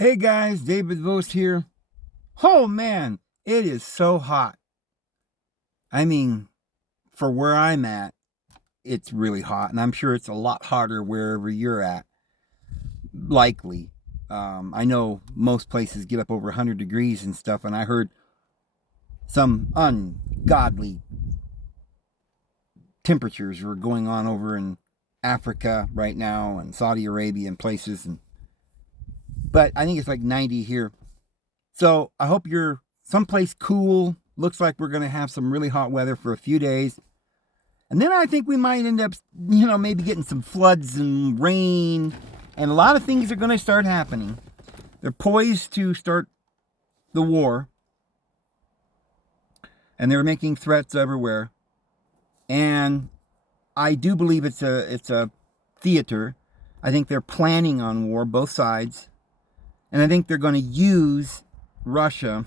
Hey guys, David Vos here. Oh man, it is so hot. I mean, for where I'm at, it's really hot, and I'm sure it's a lot hotter wherever you're at. Likely. I know most places get up over 100 degrees and stuff, and I heard some ungodly temperatures were going on over in Africa right now and Saudi Arabia and places. But I think it's like 90 here. So I hope you're someplace cool. Looks like we're going to have some really hot weather for a few days. And then I think we might end up, maybe getting some floods and rain. And a lot of things are going to start happening. They're poised to start the war. And they're making threats everywhere. And I do believe it's a theater. I think they're planning on war, both sides. And I think they're going to use Russia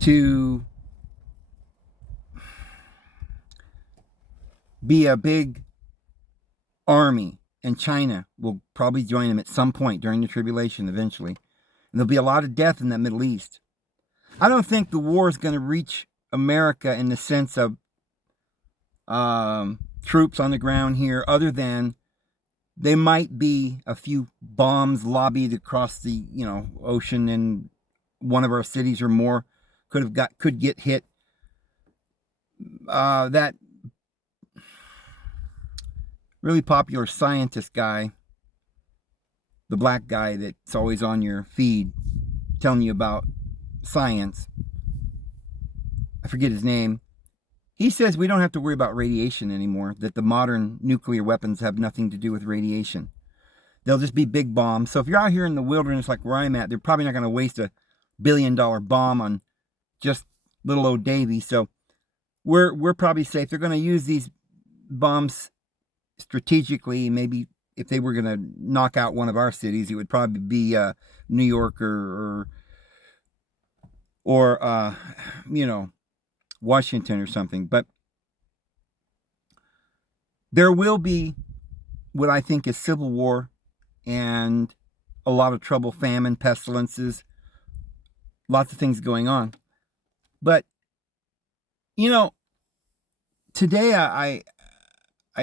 to be a big army, and China will probably join them at some point during the tribulation eventually. And there'll be a lot of death in the Middle East. I don't think the war is going to reach America in the sense of troops on the ground here, other than there might be a few bombs lobbied across the ocean in one of our cities or more could get hit. That really popular scientist guy, the black guy that's always on your feed telling you about science, I forget his name. He says we don't have to worry about radiation anymore, that the modern nuclear weapons have nothing to do with radiation. They'll just be big bombs. So if you're out here in the wilderness like where I'm at, they're probably not going to waste $1 billion bomb on just little old Davy. So we're probably safe. They're going to use these bombs strategically. Maybe if they were going to knock out one of our cities, it would probably be New York or Washington or something. But there will be what I think is civil war and a lot of trouble, famine, pestilences, lots of things going on. But today I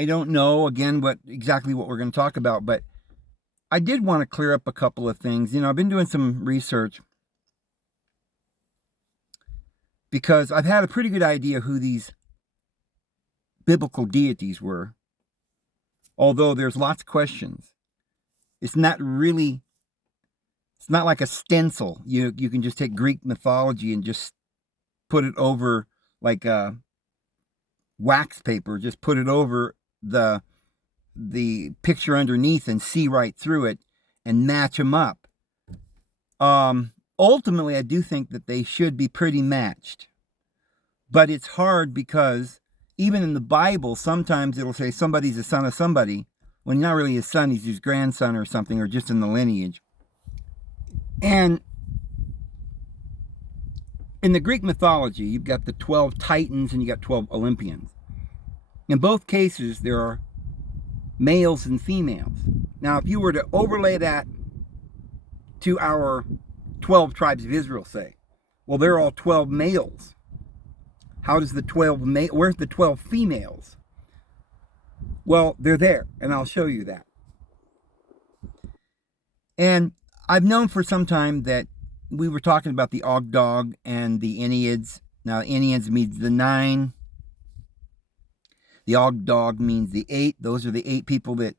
don't know again exactly what we're going to talk about, but I did want to clear up a couple of things. I've been doing some research because I've had a pretty good idea who these biblical deities were, although there's lots of questions. It's not like a stencil. You can just take Greek mythology and just put it over like a wax paper, just put it over the picture underneath and see right through it and match them up. Ultimately, I do think that they should be pretty matched. But it's hard because even in the Bible, sometimes it'll say somebody's the son of somebody, when he's not really his son, he's his grandson or something, or just in the lineage. And in the Greek mythology, you've got the 12 Titans and you got 12 Olympians. In both cases, there are males and females. Now, if you were to overlay that to our 12 tribes of Israel, say, well, they're all 12 males. How does where's the 12 females? Well, they're there, and I'll show you that. And I've known for some time that we were talking about the Ogdog and the Enneads. Now, Enneads means the 9. The Ogdog means the 8. Those are the 8 people that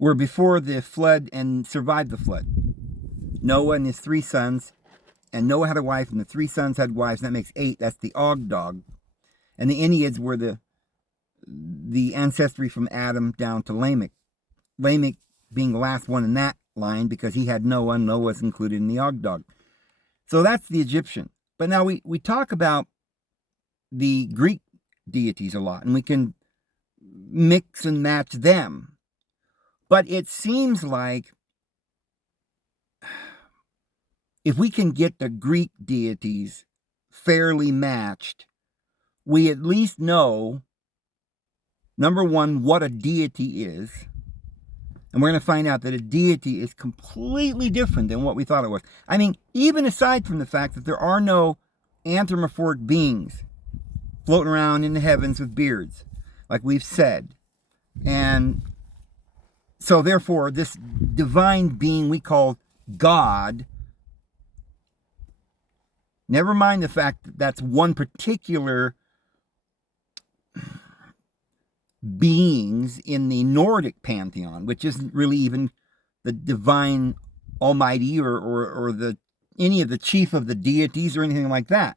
were before the flood and survived the flood. Noah and his 3 sons. And Noah had a wife, and the 3 sons had wives. And that makes 8. That's the Ogdog. And the Enneads were the ancestry from Adam down to Lamech. Lamech being the last one in that line because he had Noah, and Noah was included in the Ogdog. So that's the Egyptian. But now we talk about the Greek deities a lot, and we can mix and match them. But it seems like if we can get the Greek deities fairly matched, we at least know, number one, what a deity is, And we're going to find out that a deity is completely different than what we thought it was. I mean, even aside from the fact that there are no anthropomorphic beings floating around in the heavens with beards, like we've said. And so therefore, this divine being we call God, never mind the fact that that's one particular beings in the Nordic pantheon, which isn't really even the divine almighty or the any of the chief of the deities or anything like that.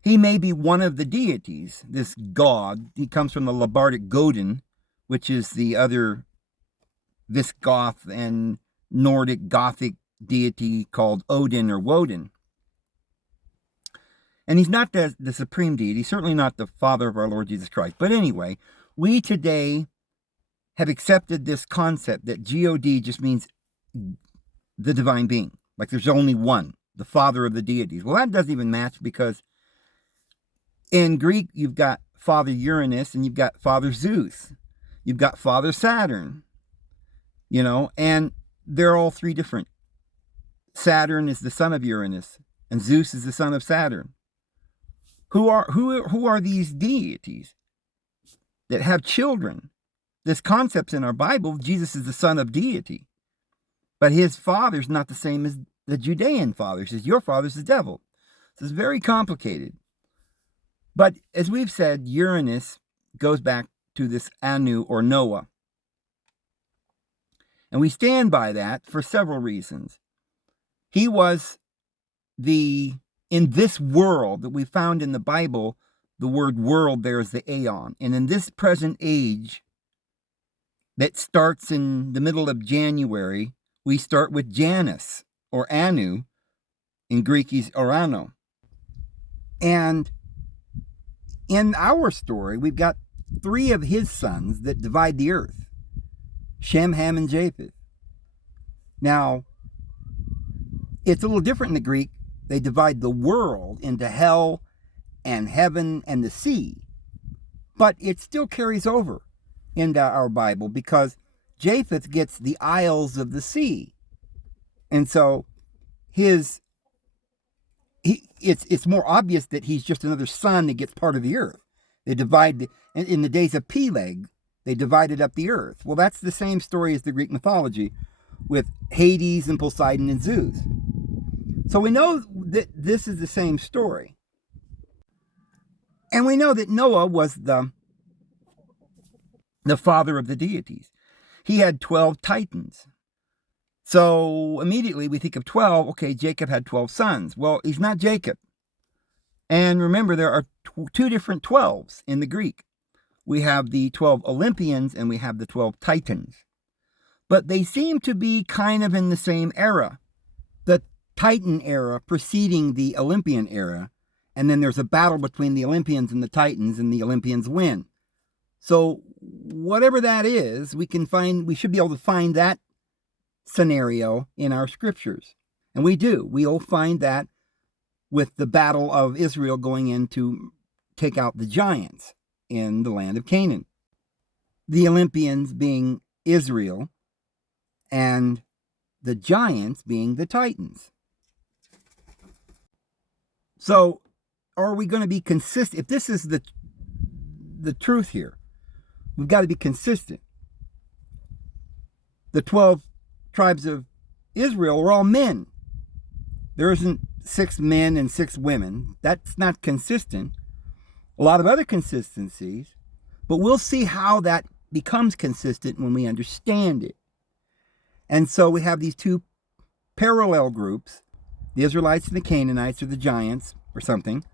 He may be one of the deities, this god. He comes from the Labardic Godin, which is the other Visigoth and Nordic Gothic deity called Odin or Woden. And he's not the supreme deity, certainly not the Father of our Lord Jesus Christ. But anyway, we today have accepted this concept that God just means the divine being. Like there's only one, the Father of the deities. Well, that doesn't even match, because in Greek, you've got Father Uranus and you've got Father Zeus. You've got Father Saturn, and they're all three different. Saturn is the son of Uranus and Zeus is the son of Saturn. Who are these deities that have children? This concept's in our Bible. Jesus is the son of deity, but his father's not the same as the Judean father. He says, your father's the devil. So it's very complicated. But as we've said, Uranus goes back to this Anu or Noah. And we stand by that for several reasons. He was in this world that we found in the Bible, the word world there is the aeon. And in this present age that starts in the middle of January, we start with Janus or Anu. In Greek, he's Orano. And in our story, we've got three of his sons that divide the earth: Shem, Ham, and Japheth. Now, it's a little different in the Greek. They divide the world into hell and heaven and the sea. But it still carries over into our Bible, because Japheth gets the isles of the sea. And so it's more obvious that he's just another son that gets part of the earth. They divide, in the days of Peleg, they divided up the earth. Well, that's the same story as the Greek mythology with Hades and Poseidon and Zeus. So we know that this is the same story. And we know that Noah was the father of the deities. He had 12 titans. So immediately we think of 12, okay, Jacob had 12 sons. Well, he's not Jacob. And remember, there are two different 12s in the Greek. We have the 12 Olympians and we have the 12 titans. But they seem to be kind of in the same era. The Titan era preceding the Olympian era. And then there's a battle between the Olympians and the Titans, and the Olympians win. So whatever that is, we should be able to find that scenario in our scriptures. And we do. We'll find that with the battle of Israel going in to take out the giants in the land of Canaan. The Olympians being Israel and the giants being the Titans. So are we going to be consistent? If this is the truth here, we've got to be consistent. The 12 tribes of Israel are all men. There isn't 6 men and 6 women. That's not consistent. A lot of other consistencies, but we'll see how that becomes consistent when we understand it. And so we have these two parallel groups, the Israelites and the Canaanites, or the giants or something,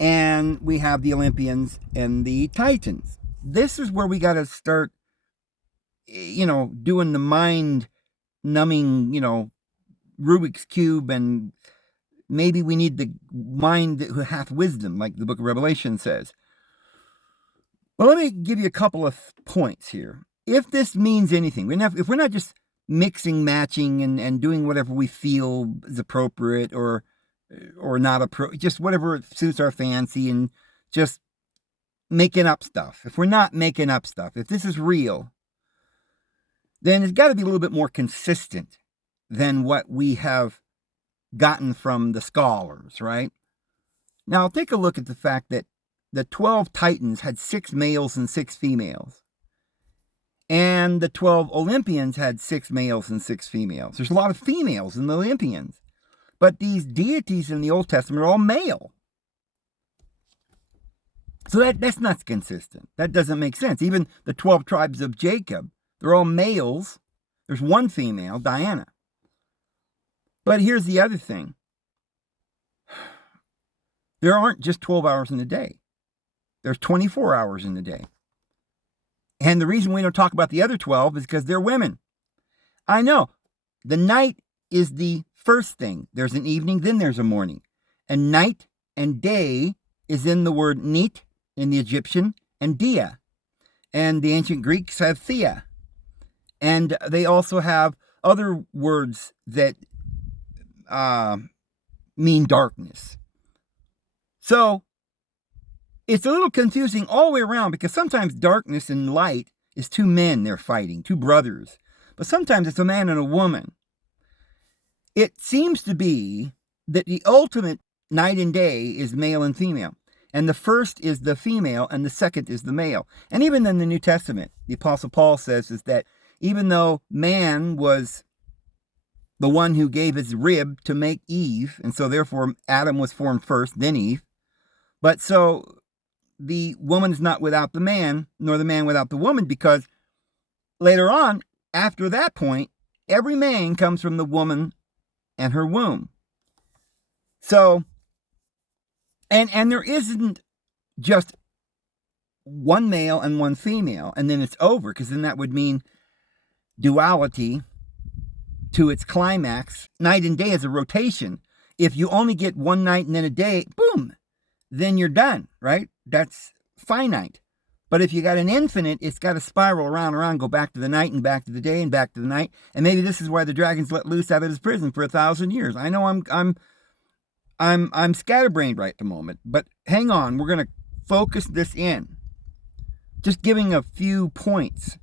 and we have the Olympians and the Titans. This is where we got to start, doing the mind-numbing, Rubik's Cube, and maybe we need the mind that hath wisdom, like the book of Revelation says. Well, let me give you a couple of points here. If this means anything, if we're not just mixing, matching, and doing whatever we feel is appropriate or not appropriate, just whatever suits our fancy, and just making up stuff. If we're not making up stuff, if this is real, then it's got to be a little bit more consistent than what we have gotten from the scholars, right? Now, take a look at the fact that the 12 Titans had 6 males and 6 females. And the 12 Olympians had 6 males and 6 females. There's a lot of females in the Olympians. But these deities in the Old Testament are all male. So that's not consistent. That doesn't make sense. Even the 12 tribes of Jacob, they're all males. There's one female, Diana. But here's the other thing. There aren't just 12 hours in a day. There's 24 hours in the day. And the reason we don't talk about the other 12 is because they're women. I know. The night is the first thing. There's an evening, then there's a morning. And night and day is in the word nit in the Egyptian and dia. And the ancient Greeks have thea. And they also have other words that mean darkness. So it's a little confusing all the way around, because sometimes darkness and light is two men they're fighting, two brothers. But sometimes it's a man and a woman. It seems to be that the ultimate night and day is male and female. And the first is the female and the second is the male. And even in the New Testament, the Apostle Paul says is that even though man was the one who gave his rib to make Eve, and so therefore Adam was formed first, then Eve, but so the woman is not without the man, nor the man without the woman, because later on, after that point, every man comes from the woman and her womb. So, and there isn't just one male and one female, and then it's over, because then that would mean duality to its climax. Night and day is a rotation. If you only get one night and then a day, boom, then you're done, right? That's finite. But if you got an infinite, it's got to spiral around, go back to the night and back to the day and back to the night. And maybe this is why the dragon's let loose out of his prison for 1,000 years. I know I'm scatterbrained right at the moment, but hang on, we're going to focus this in. Just giving a few points.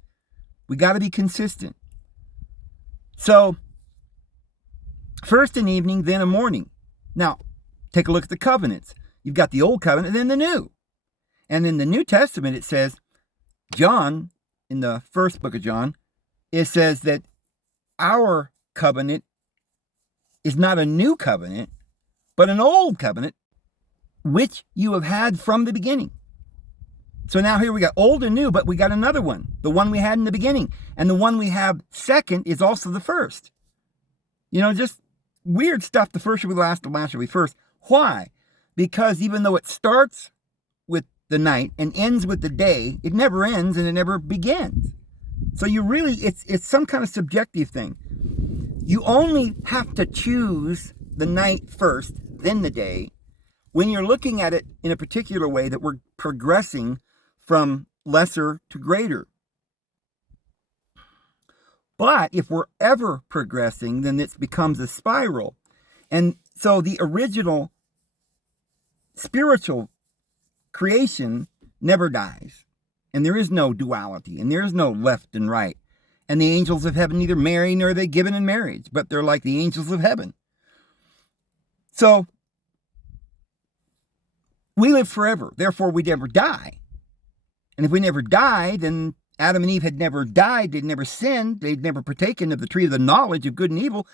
We got to be consistent. So, first an evening, then a morning. Now, take a look at the covenants. You've got the Old Covenant and then the New. And in the New Testament, it says, John, in the first book of John, it says that our covenant is not a new covenant, but an old covenant, which you have had from the beginning. So now here we got old and new, but we got another one, the one we had in the beginning. And the one we have second is also the first. You know, just weird stuff. The first will be last, the last will be first. Why? Because even though it starts with the night and ends with the day, it never ends and it never begins. So you really, it's some kind of subjective thing. You only have to choose the night first, then the day, when you're looking at it in a particular way that we're progressing from lesser to greater. But if we're ever progressing, then it becomes a spiral. And so the original spiritual creation never dies. And there is no duality. And there is no left and right. And the angels of heaven neither marry nor are they given in marriage. But they're like the angels of heaven. So we live forever. Therefore, we never die. And if we never die, then Adam and Eve had never died. They'd never sinned. They'd never partaken of the tree of the knowledge of good and evil,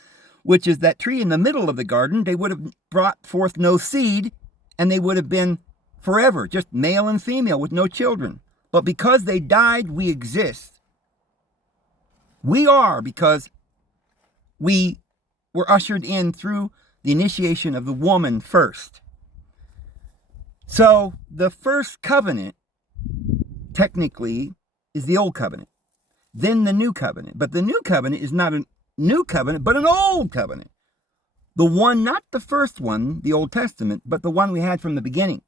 which is that tree in the middle of the garden. They would have brought forth no seed, and they would have been forever, just male and female with no children. But because they died, we exist. We are, because we were ushered in through the initiation of the woman first. So the first covenant, technically, is the old covenant. Then the new covenant. But the new covenant is not a new covenant, but an old covenant. The one, not the first one, the Old Testament, but the one we had from the beginning.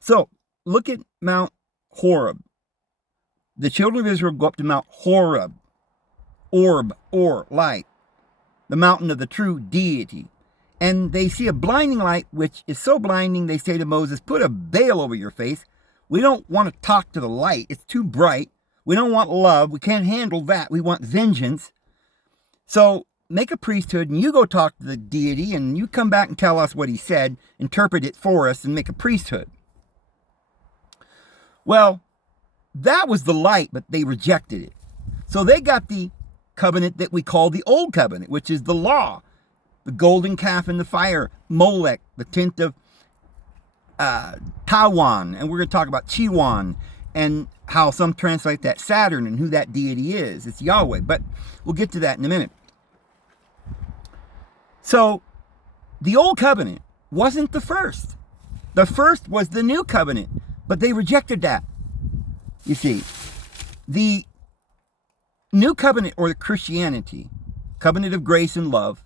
So look at Mount Horeb. The children of Israel go up to Mount Horeb. Orb, or light. The mountain of the true deity. And they see a blinding light, which is so blinding, they say to Moses, put a veil over your face. We don't want to talk to the light. It's too bright. We don't want love. We can't handle that. We want vengeance. So make a priesthood, and you go talk to the deity, and you come back and tell us what he said, interpret it for us, and make a priesthood. Well, that was the light, but they rejected it. So they got the covenant that we call the Old Covenant, which is the law, the golden calf in the fire, Molech, the tent of Tawan, and we're going to talk about Chiwan, and how some translate that Saturn and who that deity is. It's Yahweh, but we'll get to that in a minute. So the Old Covenant wasn't the first. The first was the New Covenant, but they rejected that. You see, the New Covenant, or the Christianity, covenant of grace and love,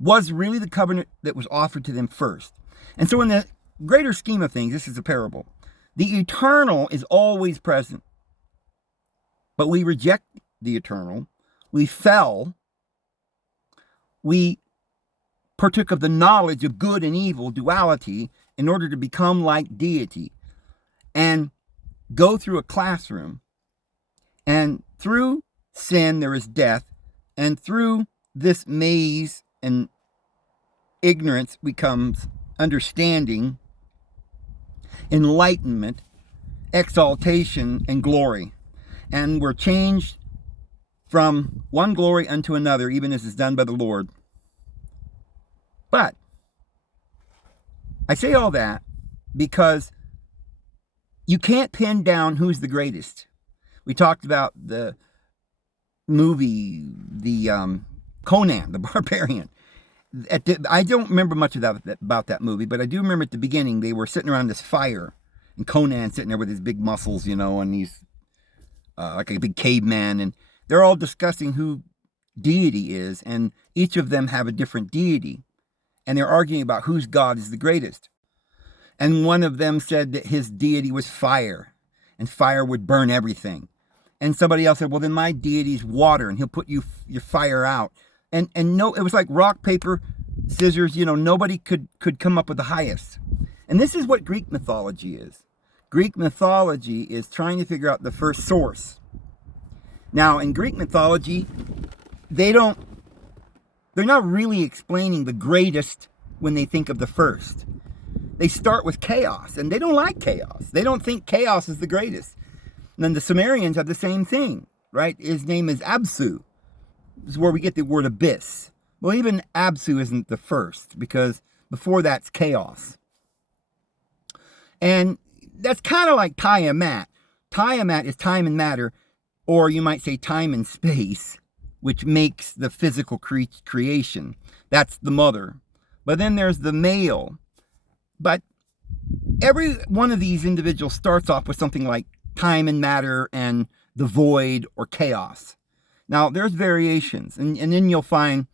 was really the covenant that was offered to them first. And so in the greater scheme of things, this is a parable. The eternal is always present. But we reject the eternal. We fell. We partook of the knowledge of good and evil, duality, in order to become like deity. And go through a classroom. And through sin, there is death. And through this maze and ignorance becomes understanding, enlightenment, exaltation, and glory. And we're changed from one glory unto another, even as is done by the Lord. But I say all that because you can't pin down who's the greatest. We talked about the movie, the Conan, the Barbarian. I don't remember much about that movie, but I do remember at the beginning they were sitting around this fire, and Conan sitting there with his big muscles, and he's like a big caveman, and they're all discussing who deity is, and each of them have a different deity, and they're arguing about whose God is the greatest. And one of them said that his deity was fire, and fire would burn everything. And somebody else said, well, then my deity's water, and he'll put your fire out. And no, it was like rock, paper, scissors. Nobody could come up with the highest. And this is what Greek mythology is. Greek mythology is trying to figure out the first source. Now, in Greek mythology, they're not really explaining the greatest when they think of the first. They start with chaos, and they don't like chaos. They don't think chaos is the greatest. And then the Sumerians have the same thing, right? His name is Absu. This is where we get the word abyss. Well, even Absu isn't the first, because before that's chaos. And that's kind of like Tiamat. Tiamat is time and matter, or you might say time and space, which makes the physical creation. That's the mother. But then there's the male. But every one of these individuals starts off with something like time and matter and the void or chaos. Now, there's variations, and then you'll find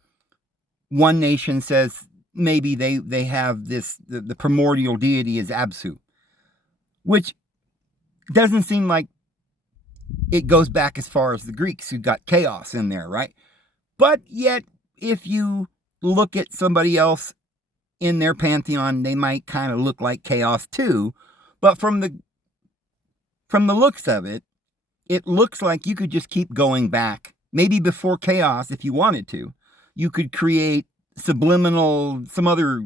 one nation says maybe they have this, the primordial deity is Absu, which doesn't seem like it goes back as far as the Greeks, who got chaos in there, right? But yet, if you look at somebody else in their pantheon, they might kind of look like chaos too. But from the looks of it, it looks like you could just keep going back. Maybe before chaos, if you wanted to. You could create subliminal, some other,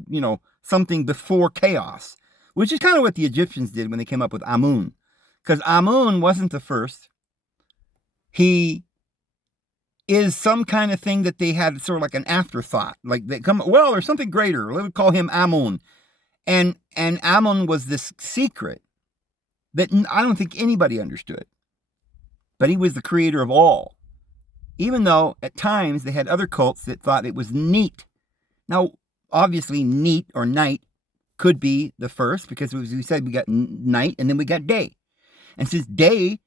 something before chaos. Which is kind of what the Egyptians did when they came up with Amun. Because Amun wasn't the first. He is some kind of thing that they had sort of like an afterthought. Like they come, well, there's something greater. Let me call him Amun. And Amun was this secret that I don't think anybody understood. But he was the creator of all. Even though at times they had other cults that thought it was neat. Now, obviously, neat or night could be the first, because as we said, we got night and then we got day. And since day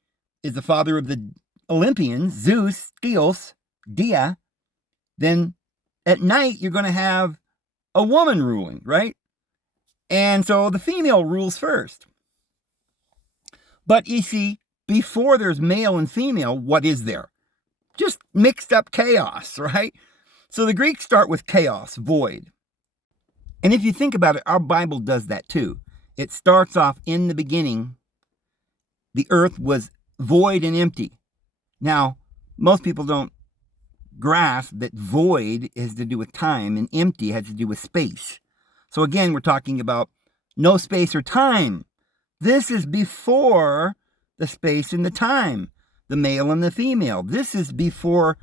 is the father of the Olympians, Zeus, Theos, Dia, then at night you're going to have a woman ruling, right? And so the female rules first. But you see, before there's male and female, what is there? Just mixed up chaos, right? So the Greeks start with chaos, void. And if you think about it, our Bible does that too. It starts off in the beginning. The earth was void and empty. Now, most people don't grasp that void has to do with time and empty has to do with space. So again, we're talking about no space or time. This is before the space and the time, the male and the female. This is before,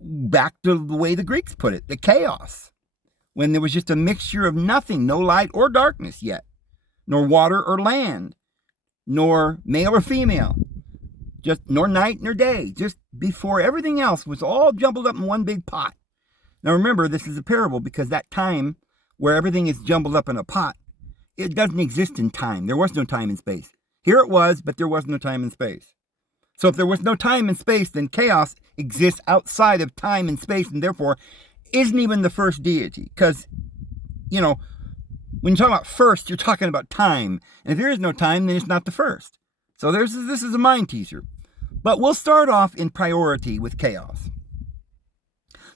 back to the way the Greeks put it, the chaos, when there was just a mixture of nothing, no light or darkness yet, nor water or land, nor male or female, just nor night nor day, just before everything else was all jumbled up in one big pot. Now remember, this is a parable because that time where everything is jumbled up in a pot, it doesn't exist in time. There was no time and space. Here it was, but there was no time and space. So if there was no time and space, then chaos exists outside of time and space, and therefore isn't even the first deity. Because, you know, when you talk about first, you're talking about time. And if there is no time, then it's not the first. So this is a mind teaser. But we'll start off in priority with chaos.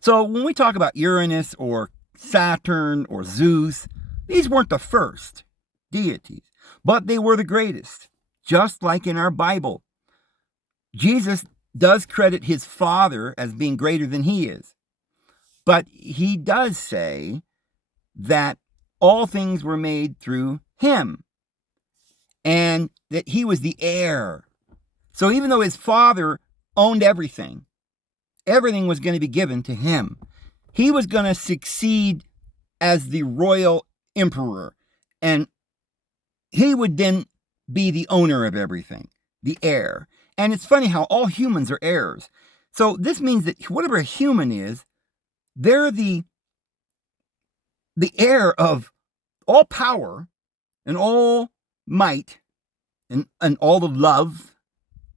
So when we talk about Uranus or Saturn or Zeus, these weren't the first deities, but they were the greatest. Just like in our Bible, Jesus does credit his Father as being greater than he is. But he does say that all things were made through him and that he was the heir. So even though his Father owned everything, everything was going to be given to him. He was going to succeed as the royal emperor, and he would then be the owner of everything, the heir. And it's funny how all humans are heirs. So this means that whatever a human is, they're the heir of all power and all might and all the love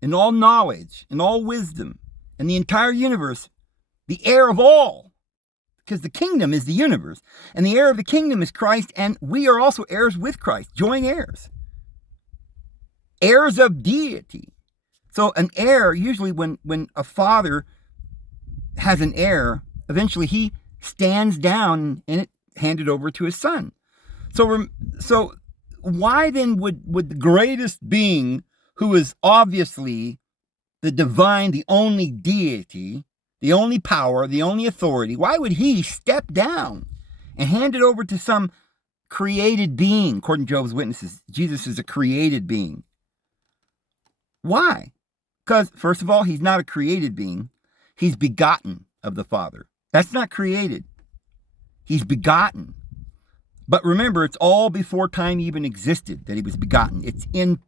and all knowledge and all wisdom and the entire universe, the heir of all, because the kingdom is the universe. And the heir of the kingdom is Christ, and we are also heirs with Christ, joint heirs. Heirs of deity. So an heir, usually when a father has an heir, eventually he stands down and it's handed over to his son. So why then would the greatest being, who is obviously the divine, the only deity, the only power, the only authority, why would he step down and hand it over to some created being? According to Jehovah's Witnesses, Jesus is a created being. Why? Because, first of all, he's not a created being. He's begotten of the Father. That's not created. He's begotten. But remember, it's all before time even existed that he was begotten. It's in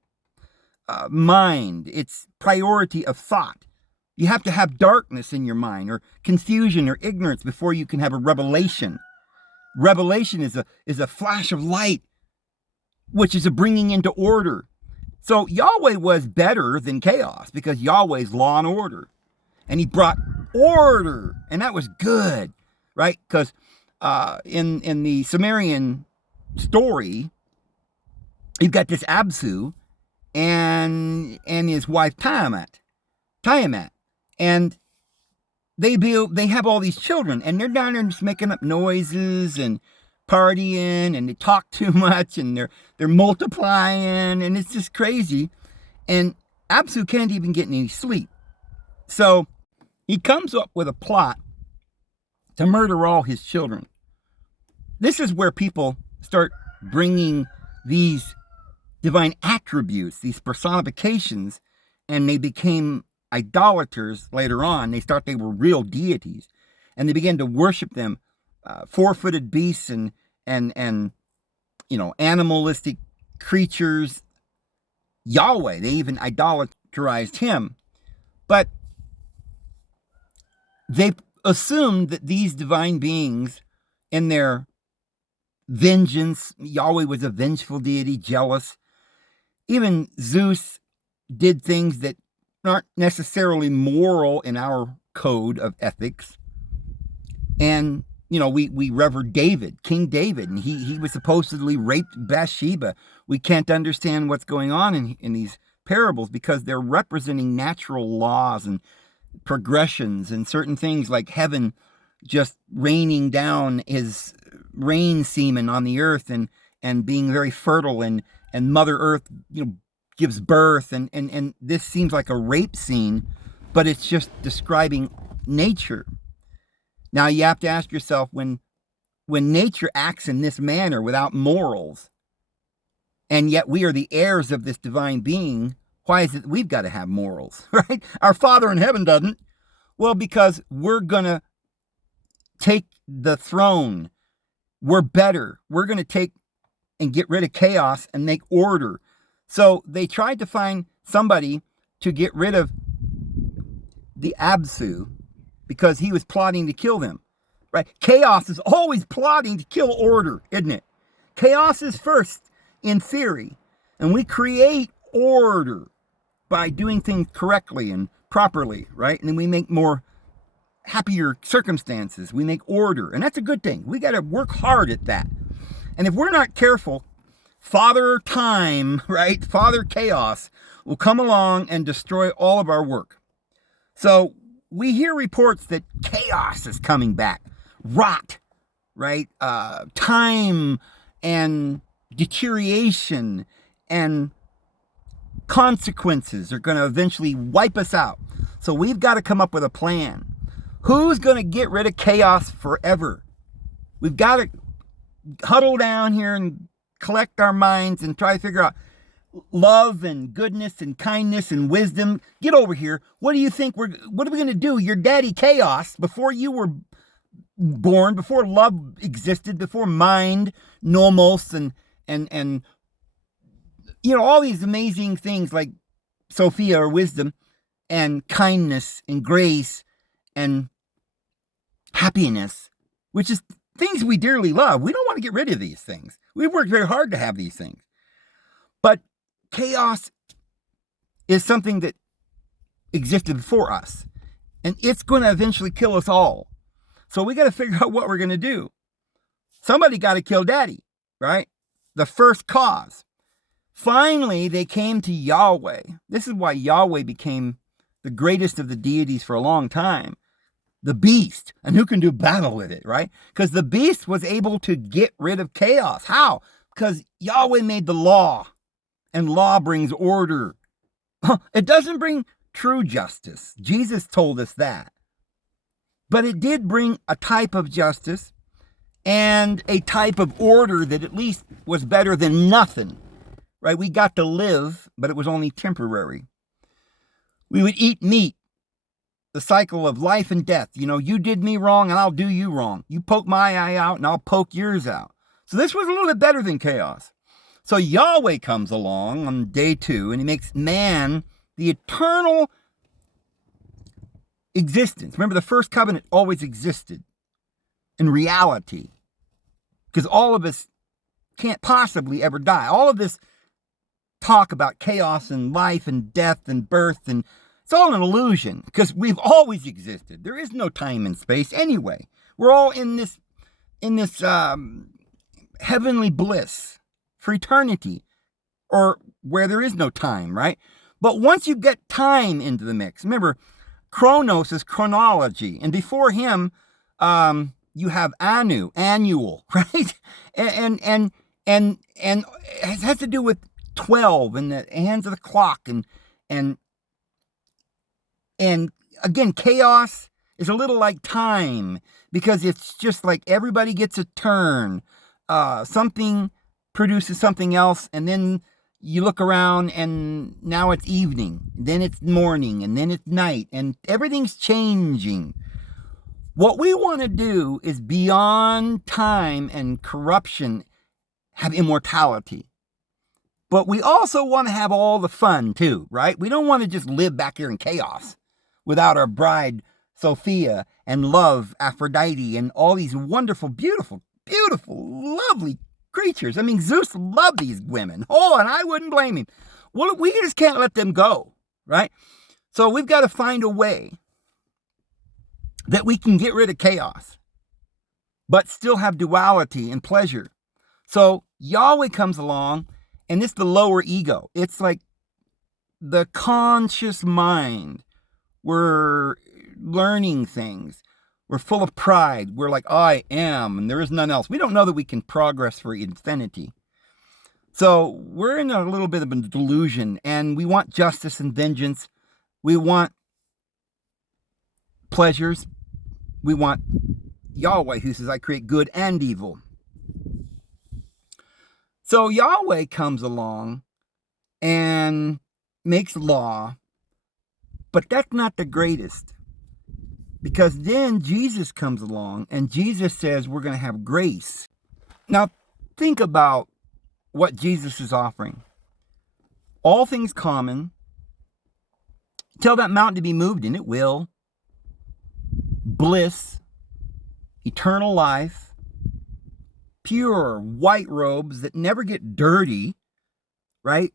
mind. It's priority of thought. You have to have darkness in your mind, or confusion or ignorance, before you can have a revelation. Revelation is a flash of light, which is a bringing into order. So Yahweh was better than chaos because Yahweh's law and order. And he brought order, and that was good, right? Because in the Sumerian story, you've got this Absu and his wife Tiamat. And they have all these children, and they're down there just making up noises and partying, and they talk too much, and they're multiplying, and it's just crazy. And Absu can't even get any sleep. So he comes up with a plot to murder all his children. This is where people start bringing these divine attributes, these personifications, and they became idolaters later on. They thought they were real deities, and they began to worship them, four-footed beasts and animalistic creatures. Yahweh, they even idolatrized him. But they assumed that these divine beings, in their vengeance, Yahweh was a vengeful deity, jealous. Even Zeus did things that aren't necessarily moral in our code of ethics. And, we revere David, King David, and he was supposedly raped Bathsheba. We can't understand what's going on in these parables because they're representing natural laws and progressions and certain things, like heaven just raining down his rain semen on the earth and being very fertile, and Mother Earth gives birth, and this seems like a rape scene but it's just describing nature. Now you have to ask yourself, when nature acts in this manner without morals, and yet we are the heirs of this divine being, why is it that we've got to have morals, right? Our Father in heaven doesn't. Well, because we're going to take the throne. We're better. We're going to take and get rid of chaos and make order. So they tried to find somebody to get rid of the Absu because he was plotting to kill them, right? Chaos is always plotting to kill order, isn't it? Chaos is first in theory, and we create order by doing things correctly and properly, right? And then we make more happier circumstances. We make order, and that's a good thing. We got to work hard at that. And if we're not careful, Father Time, right? Father Chaos will come along and destroy all of our work. So we hear reports that chaos is coming back. Rot, right? Time and deterioration and consequences are going to eventually wipe us out. So we've got to come up with a plan. Who's going to get rid of chaos forever? We've got to huddle down here and collect our minds and try to figure out love and goodness and kindness and wisdom. Get over here. What do you think what are we going to do? Your daddy Chaos, before you were born, before love existed, before mind, nomos, and you know, all these amazing things like Sophia or wisdom and kindness and grace and happiness, which is things we dearly love. We don't want to get rid of these things. We've worked very hard to have these things. But chaos is something that existed before us, and it's going to eventually kill us all. So we got to figure out what we're going to do. Somebody got to kill Daddy, right? The first cause. Finally, they came to Yahweh. This is why Yahweh became the greatest of the deities for a long time. The beast. And who can do battle with it, right? Because the beast was able to get rid of chaos. How? Because Yahweh made the law. And law brings order. It doesn't bring true justice. Jesus told us that. But it did bring a type of justice and a type of order that at least was better than nothing. Right? We got to live, but it was only temporary. We would eat meat. The cycle of life and death. You know, you did me wrong and I'll do you wrong. You poke my eye out and I'll poke yours out. So this was a little bit better than chaos. So Yahweh comes along on day 2 and he makes man the eternal existence. Remember, the first covenant always existed in reality, because all of us can't possibly ever die. All of this talk about chaos and life and death and birth, and it's all an illusion, because we've always existed. There is no time and space anyway. We're all in this heavenly bliss for eternity, or where there is no time, right? But once you get time into the mix, remember, Chronos is chronology, and before him, you have Anu, annual, right? And it has to do with 12 and the hands of the clock, and again, chaos is a little like time, because it's just like everybody gets a turn. Something produces something else, and then you look around and now it's evening, then it's morning, and then it's night, and everything's changing. What we want to do is, beyond time and corruption, have immortality. But we also want to have all the fun too, right? We don't want to just live back here in chaos without our bride Sophia and love Aphrodite and all these wonderful, beautiful, beautiful, lovely creatures. I mean, Zeus loved these women. Oh, and I wouldn't blame him. Well, we just can't let them go, right? So we've got to find a way that we can get rid of chaos, but still have duality and pleasure. So Yahweh comes along, and it's the lower ego. It's like the conscious mind. We're learning things. We're full of pride. We're like, I am, and there is none else. We don't know that we can progress for infinity. So we're in a little bit of a delusion, and we want justice and vengeance. We want pleasures. We want Yahweh, who says, I create good and evil. So Yahweh comes along and makes law, but that's not the greatest. Because then Jesus comes along and Jesus says we're going to have grace. Now, think about what Jesus is offering. All things common. Tell that mountain to be moved, and it will. Bliss, eternal life, pure white robes that never get dirty, right?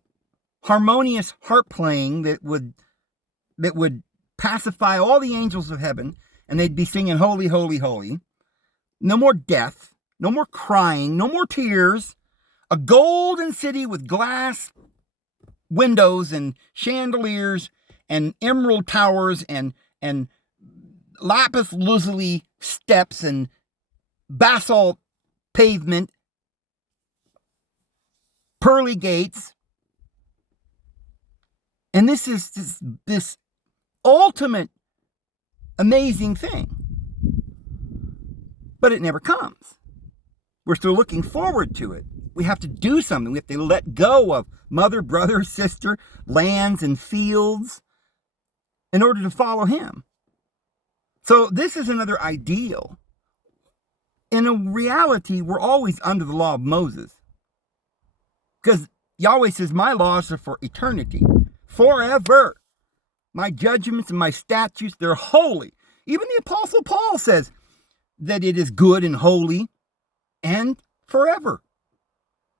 Harmonious harp playing that would pacify all the angels of heaven, and they'd be singing holy, holy, holy. No more death, no more crying, no more tears. A golden city with glass windows and chandeliers and emerald towers and lapis lazuli steps and basalt pavement, pearly gates. And this is this ultimate amazing thing. But it never comes. We're still looking forward to it. We have to do something. We have to let go of mother, brother, sister, lands, and fields in order to follow him. So this is another ideal. In a reality, we're always under the law of Moses. Because Yahweh says, my laws are for eternity, forever. My judgments and my statutes, they're holy. Even the Apostle Paul says that it is good and holy and forever.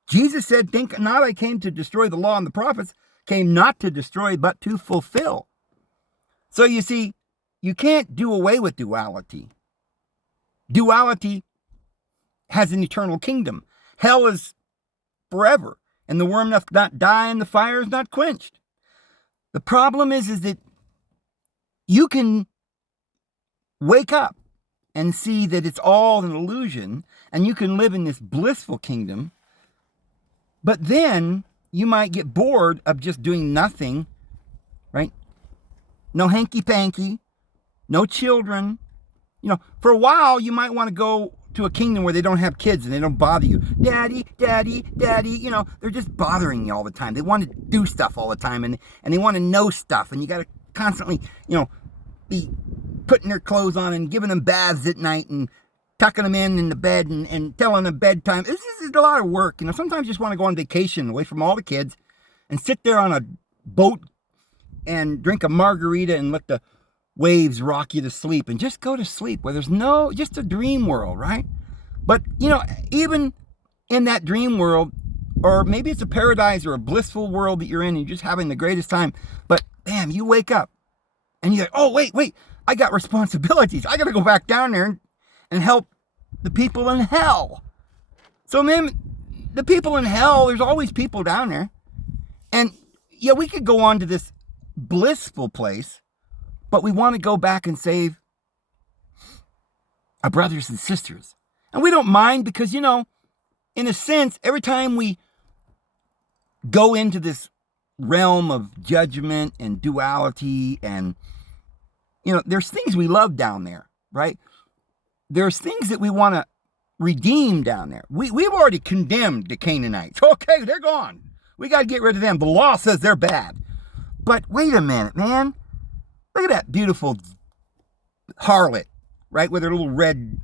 Jesus said, think not I came to destroy the law and the prophets, came not to destroy, but to fulfill. So you see, you can't do away with duality. Duality has an eternal kingdom. Hell is forever, and the worm doth not die, and the fire is not quenched. The problem is that you can wake up and see that it's all an illusion, and you can live in this blissful kingdom, but then you might get bored of just doing nothing, right? No hanky-panky, no children. You know, for a while, you might want to go to a kingdom where they don't have kids and they don't bother you. Daddy, daddy, daddy. You know, they're just bothering you all the time. They want to do stuff all the time, and they want to know stuff. And you got to constantly, you know, be putting their clothes on and giving them baths at night and tucking them in the bed and telling them bedtime. This is a lot of work. You know, sometimes you just want to go on vacation away from all the kids and sit there on a boat and drink a margarita and let the waves rock you to sleep and just go to sleep where there's no, just a dream world, right? But, you know, even in that dream world, or maybe it's a paradise or a blissful world that you're in and you're just having the greatest time, but bam, you wake up and you're like, oh, wait, I got responsibilities. I got to go back down there and help the people in hell. So, man, the people in hell, there's always people down there. And, yeah, we could go on to this blissful place, but we want to go back and save our brothers and sisters. And we don't mind because, you know, in a sense, every time we go into this realm of judgment and duality and, you know, there's things we love down there, right? There's things that we want to redeem down there. We've already condemned the Canaanites. Okay, they're gone. We got to get rid of them. The law says they're bad. But wait a minute, man. Look at that beautiful harlot, right, with her little red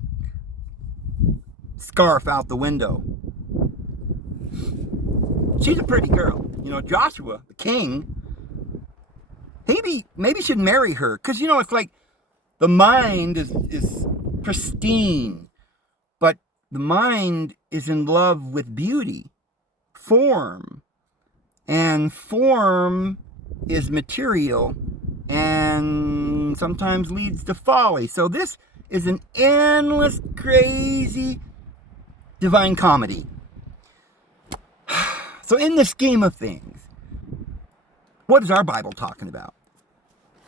scarf out the window. She's a pretty girl. You know, Joshua, the king, maybe should marry her. Because, you know, it's like the mind is pristine, but the mind is in love with beauty, form. And form is material and sometimes leads to folly. So this is an endless, crazy divine comedy. So in the scheme of things, what is our Bible talking about?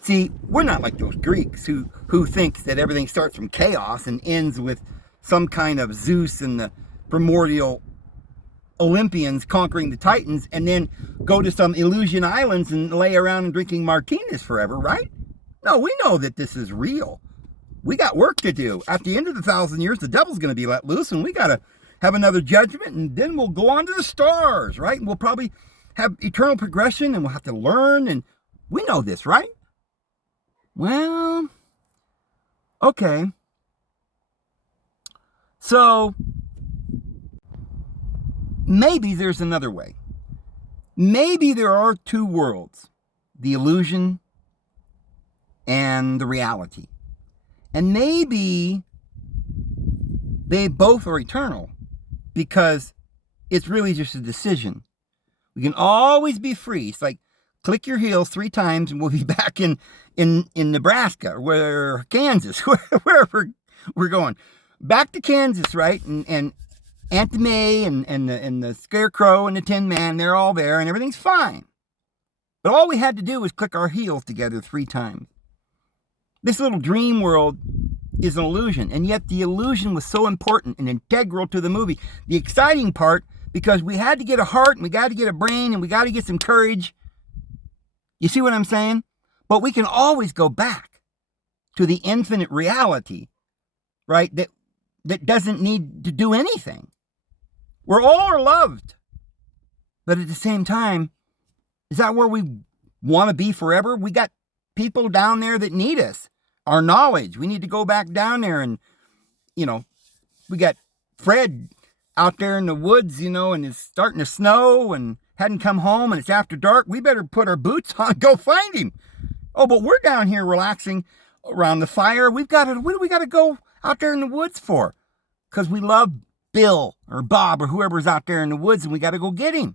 See, we're not like those Greeks who think that everything starts from chaos and ends with some kind of Zeus and the primordial Olympians conquering the Titans and then go to some Elysian islands and lay around and drinking martinis forever, right? No, we know that this is real. we got work to do. At the end of the 1,000 years, the devil's going to be let loose, and we got to have another judgment, and then we'll go on to the stars, right? And we'll probably have eternal progression, and we'll have to learn, and we know this, right? Well, okay. So maybe there's another way. Maybe there are two worlds, the illusion and the reality. And maybe they both are eternal because it's really just a decision. We can always be free. It's like click your heels 3 times and we'll be back in Nebraska or Kansas, wherever we're going. Back to Kansas, right? And Aunt May and the Scarecrow and the Tin Man, they're all there and everything's fine. But all we had to do was click our heels together 3 times. This little dream world is an illusion, and yet the illusion was so important and integral to the movie. The exciting part, because we had to get a heart and we got to get a brain and we got to get some courage. You see what I'm saying? But we can always go back to the infinite reality, right? That doesn't need to do anything. We're all loved. But at the same time, is that where we want to be forever? We got people down there that need us, our knowledge. We need to go back down there and, we got Fred out there in the woods, and it's starting to snow and hadn't come home and it's after dark. We better put our boots on and go find him. Oh, but we're down here relaxing around the fire. What do we got to go out there in the woods for? Because we love Bill or Bob or whoever's out there in the woods and we got to go get him.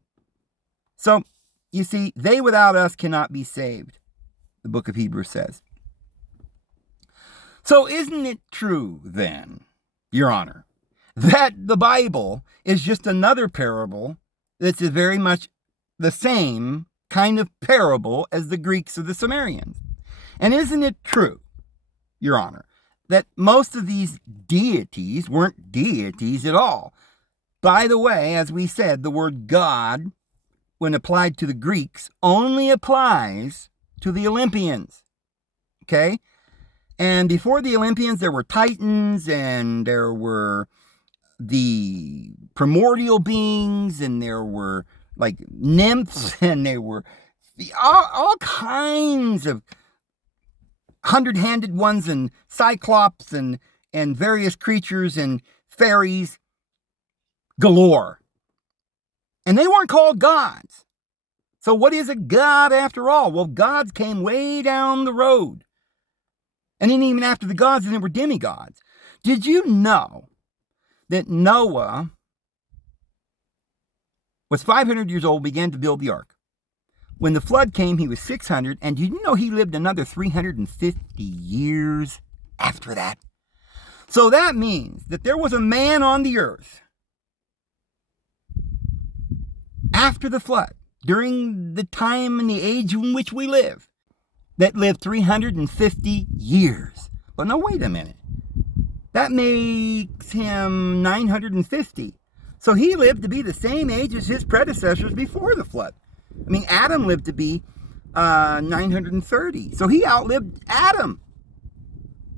So, you see, they without us cannot be saved, the book of Hebrews says. So isn't it true then, Your Honor, that the Bible is just another parable that's very much the same kind of parable as the Greeks or the Sumerians? And isn't it true, Your Honor, that most of these deities weren't deities at all? By the way, as we said, the word God, when applied to the Greeks, only applies to the Olympians. Okay? And before the Olympians, there were Titans, and there were the primordial beings, and there were like nymphs, and there were all kinds of 100-handed ones, and cyclops, and various creatures, and fairies galore. And they weren't called gods. So what is a god after all? Well, gods came way down the road. And then even after the gods, there were demigods. Did you know that Noah was 500 years old, began to build the ark? When the flood came, he was 600. And did you know he lived another 350 years after that? So that means that there was a man on the earth after the flood, during the time and the age in which we live, that lived 350 years. But no, wait a minute. That makes him 950. So he lived to be the same age as his predecessors before the flood. I mean, Adam lived to be 930. So he outlived Adam.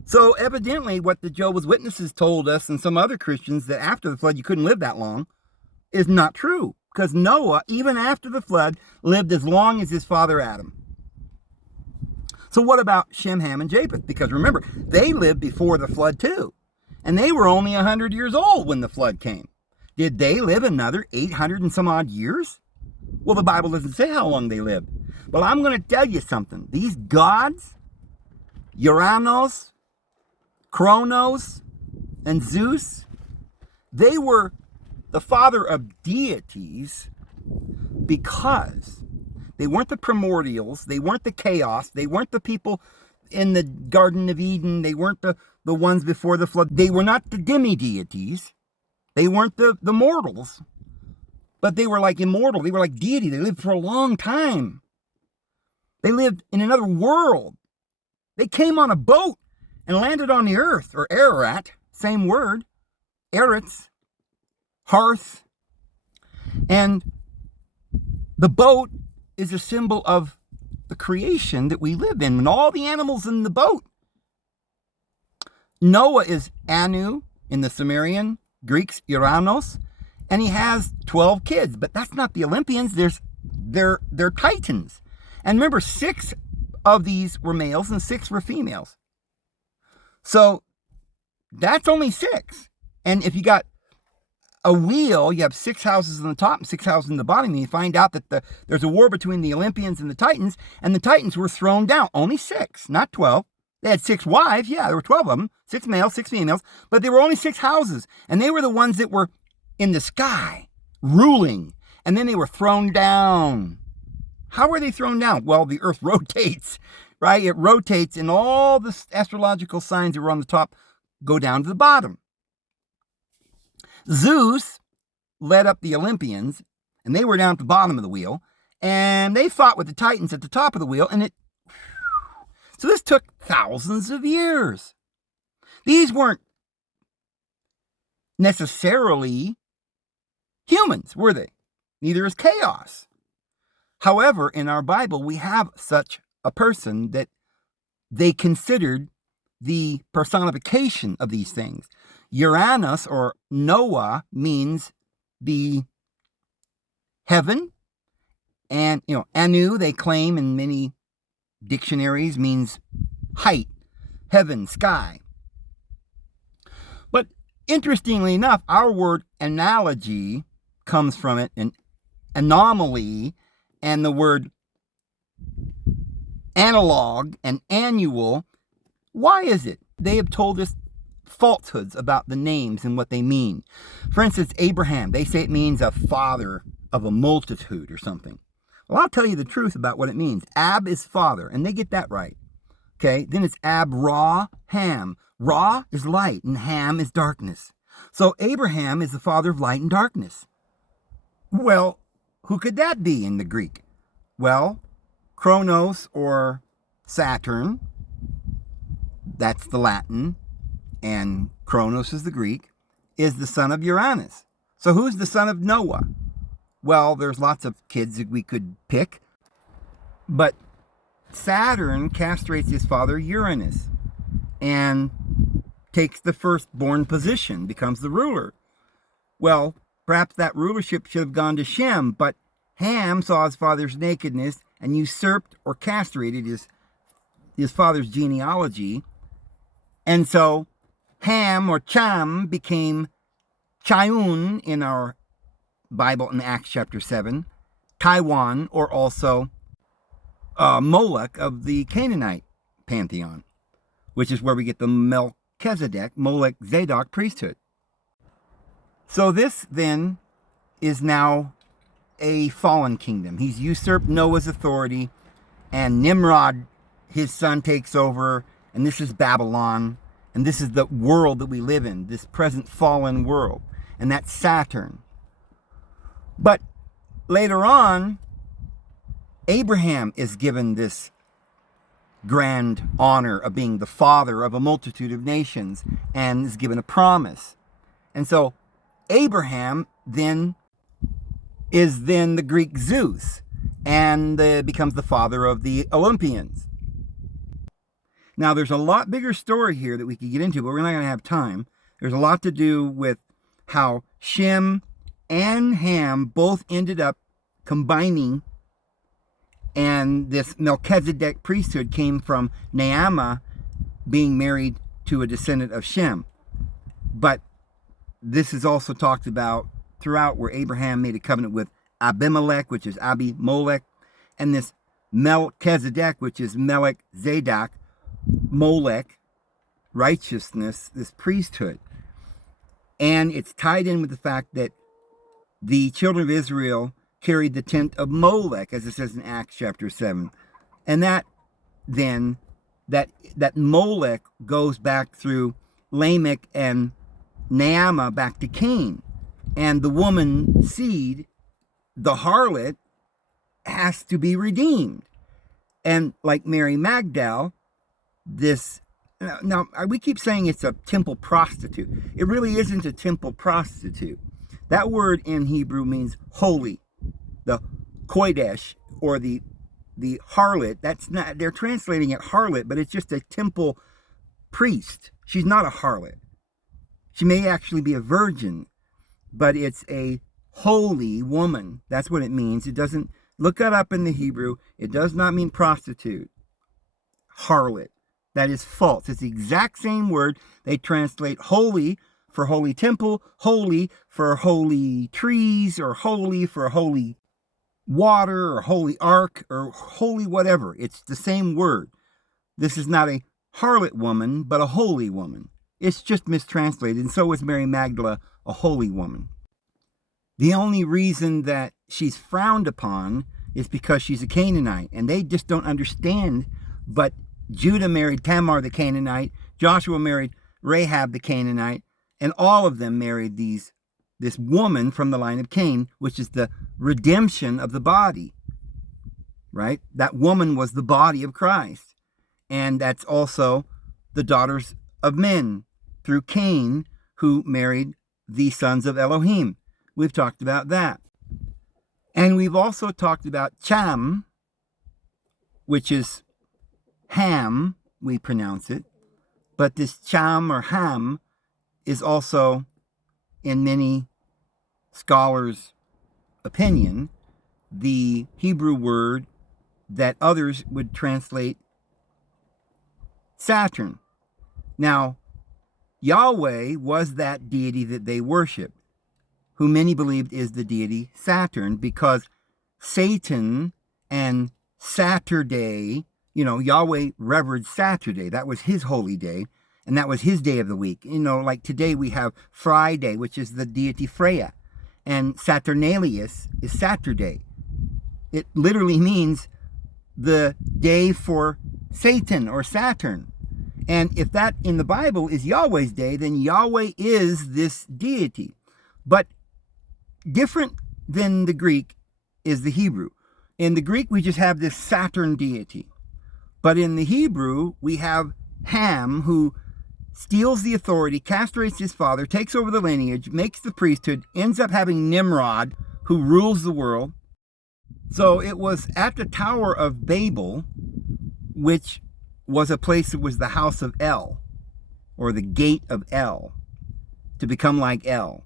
So evidently what the Jehovah's Witnesses told us and some other Christians, that after the flood you couldn't live that long, is not true. Because Noah, even after the flood, lived as long as his father Adam. So what about Shem, Ham, and Japheth? Because remember, they lived before the flood too. And they were only 100 years old when the flood came. Did they live another 800 and some odd years? Well, the Bible doesn't say how long they lived. Well, I'm going to tell you something. These gods, Uranus, Kronos, and Zeus, they were the father of deities because they weren't the primordials, they weren't the chaos, they weren't the people in the Garden of Eden, they weren't the ones before the flood, they were not the demi-deities, they weren't the mortals, but they were like immortal, they were like deity, they lived for a long time. They lived in another world. They came on a boat and landed on the earth, or Ararat, same word, Eretz, hearth, and the boat is a symbol of the creation that we live in, and all the animals in the boat Noah is Anu in the Sumerian, Greeks Uranos, and he has 12 kids. But that's not the Olympians. They're titans. And remember, 6 of these were males and 6 were females. So that's only 6. And if you got a wheel, you have 6 houses on the top and 6 houses in the bottom, and you find out that there's a war between the Olympians and the Titans were thrown down. Only 6, not 12. They had 6 wives. Yeah, there were 12 of them. 6 males, 6 females. But there were only 6 houses. And they were the ones that were in the sky, ruling. And then they were thrown down. How were they thrown down? Well, the earth rotates, right? It rotates, and all the astrological signs that were on the top go down to the bottom. Zeus led up the Olympians, and they were down at the bottom of the wheel, and they fought with the Titans at the top of the wheel, so this took thousands of years. These weren't necessarily humans, were they? Neither is chaos. However, in our Bible, we have such a person that they considered the personification of these things. Uranus, or Noah, means the heaven. And, Anu, they claim in many dictionaries, means height, heaven, sky. But interestingly enough, our word analogy comes from it, an anomaly, and the word analog and annual. Why is it? They have told us falsehoods about the names and what they mean. For instance, Abraham, they say it means a father of a multitude or something. Well, I'll tell you the truth about what it means. Ab is father, and they get that right. Okay, then it's Ab, Ra, Ham. Ra is light, and Ham is darkness. So Abraham is the father of light and darkness. Well, who could that be in the Greek? Well, Kronos, or Saturn, that's the Latin, and Kronos is the Greek, is the son of Uranus. So who's the son of Noah? Well, there's lots of kids that we could pick, but Saturn castrates his father Uranus and takes the firstborn position, becomes the ruler. Well, perhaps that rulership should have gone to Shem, but Ham saw his father's nakedness and usurped or castrated his father's genealogy. And so Ham, or Cham, became Chiun in our Bible in Acts chapter 7, Taiwan, or also Moloch of the Canaanite pantheon, which is where we get the Melchizedek, Molech Zadok priesthood. So this then is now a fallen kingdom. He's usurped Noah's authority, and Nimrod, his son, takes over, and this is Babylon, and this is the world that we live in, this present fallen world, and that's Saturn. But later on, Abraham is given this grand honor of being the father of a multitude of nations, and is given a promise. And so Abraham then is the Greek Zeus, and becomes the father of the Olympians. Now, there's a lot bigger story here that we could get into, but we're not going to have time. There's a lot to do with how Shem and Ham both ended up combining, and this Melchizedek priesthood came from Naamah being married to a descendant of Shem. But this is also talked about throughout, where Abraham made a covenant with Abimelech, which is Abi-Molech, and this Melchizedek, which is Melech Zadok, Molech, righteousness, this priesthood. And it's tied in with the fact that the children of Israel carried the tent of Molech, as it says in Acts chapter 7. And that then, that Molech goes back through Lamech and Naamah back to Cain. And the woman seed, the harlot, has to be redeemed. And like Mary Magdalene, now we keep saying it's a temple prostitute. It really isn't a temple prostitute. That word in Hebrew means holy. The kodesh, or the harlot, that's not, they're translating it harlot, but it's just a temple priest, She's not a harlot. She may actually be a virgin, but it's a holy woman. That's what it means. It doesn't, look that up in the Hebrew. It does not mean prostitute, harlot. That is false. It's the exact same word. They translate holy for holy temple, holy for holy trees, or holy for holy water, or holy ark, or holy whatever. It's the same word. This is not a harlot woman, but a holy woman. It's just mistranslated, and so is Mary Magdalene, a holy woman. The only reason that she's frowned upon is because she's a Canaanite, and they just don't understand. But Judah married Tamar the Canaanite, Joshua married Rahab the Canaanite, and all of them married this woman from the line of Cain, which is the redemption of the body, right? That woman was the body of Christ. And that's also the daughters of men through Cain, who married the sons of Elohim. We've talked about that. And we've also talked about Cham, which is Ham, we pronounce it. But this Cham or Ham is also, in many scholars' opinion, the Hebrew word that others would translate Saturn. Now, Yahweh was that deity that they worshiped, who many believed is the deity Saturn, because Satan and Saturday, Yahweh revered Saturday. That was his holy day, and that was his day of the week. Like today we have Friday, which is the deity Freya, and Saturnalius is Saturday. It literally means the day for Satan or Saturn. And if that in the Bible is Yahweh's day, then Yahweh is this deity. But different than the Greek is the Hebrew. In the Greek, we just have this Saturn deity. But in the Hebrew, we have Ham, who steals the authority, castrates his father, takes over the lineage, makes the priesthood, ends up having Nimrod, who rules the world. So it was at the Tower of Babel, which was a place that was the house of El, or the gate of El, to become like El.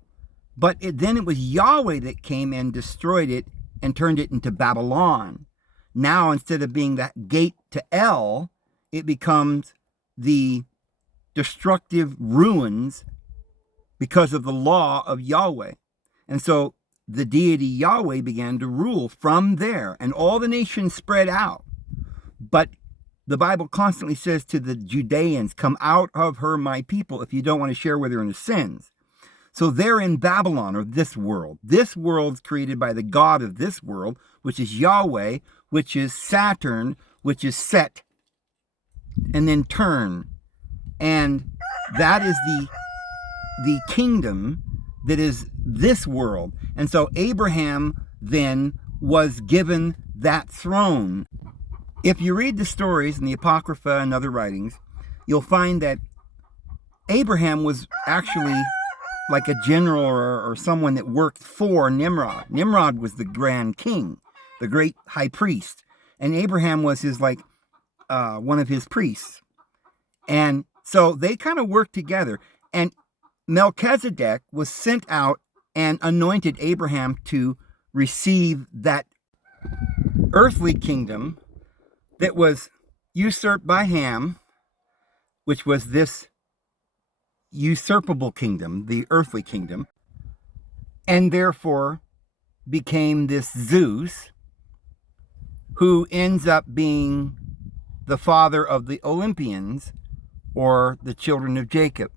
But then it was Yahweh that came and destroyed it and turned it into Babylon. Now, instead of being that gate to El, it becomes the destructive ruins because of the law of Yahweh. And so the deity Yahweh began to rule from there, and all the nations spread out. But the Bible constantly says to the Judeans, come out of her, my people, if you don't want to share with her in her sins. So they're in Babylon, or this world. This world's created by the God of this world, which is Yahweh, which is Saturn, which is Set, and then Turn. And that is the kingdom that is this world. And so Abraham then was given that throne. If you read the stories in the Apocrypha and other writings, you'll find that Abraham was actually like a general or someone that worked for Nimrod. Nimrod was the grand king, the great high priest. And Abraham was his one of his priests. And so they kind of worked together. And Melchizedek was sent out and anointed Abraham to receive that earthly kingdom that was usurped by Ham, which was this usurpable kingdom, the earthly kingdom, and therefore became this Zeus, who ends up being the father of the Olympians, or the children of Jacob.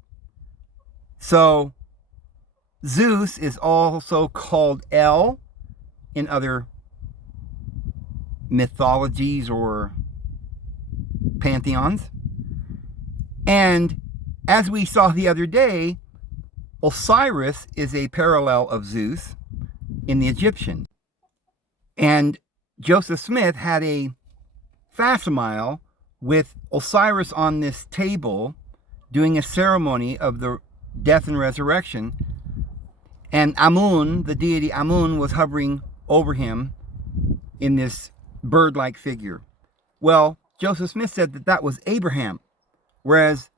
So Zeus is also called El in other mythologies or pantheons. And as we saw the other day, Osiris is a parallel of Zeus in the Egyptian. And Joseph Smith had a facsimile with Osiris on this table doing a ceremony of the death and resurrection. And Amun, the deity Amun, was hovering over him in this bird-like figure. Well, Joseph Smith said that that was Abraham, whereas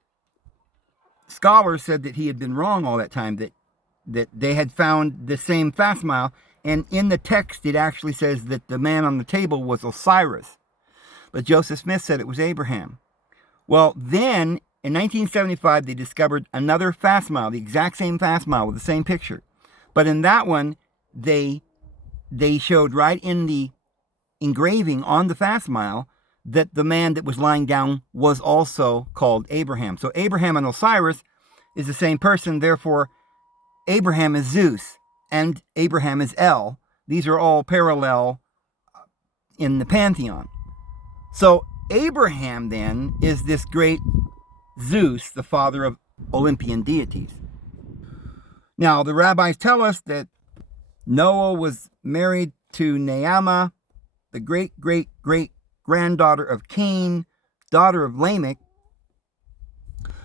scholars said that he had been wrong all that time, that they had found the same fast mile. And in the text, it actually says that the man on the table was Osiris. But Joseph Smith said it was Abraham. Well, then, in 1975, they discovered another fast mile, the exact same fast mile with the same picture. But in that one, they showed right in the engraving on the fast mile that the man that was lying down was also called Abraham. So Abraham and Osiris is the same person. Therefore, Abraham is Zeus and Abraham is El. These are all parallel in the pantheon. So Abraham then is this great Zeus, the father of Olympian deities. Now, the rabbis tell us that Noah was married to Naamah, the great-great-great-granddaughter of Cain, daughter of Lamech.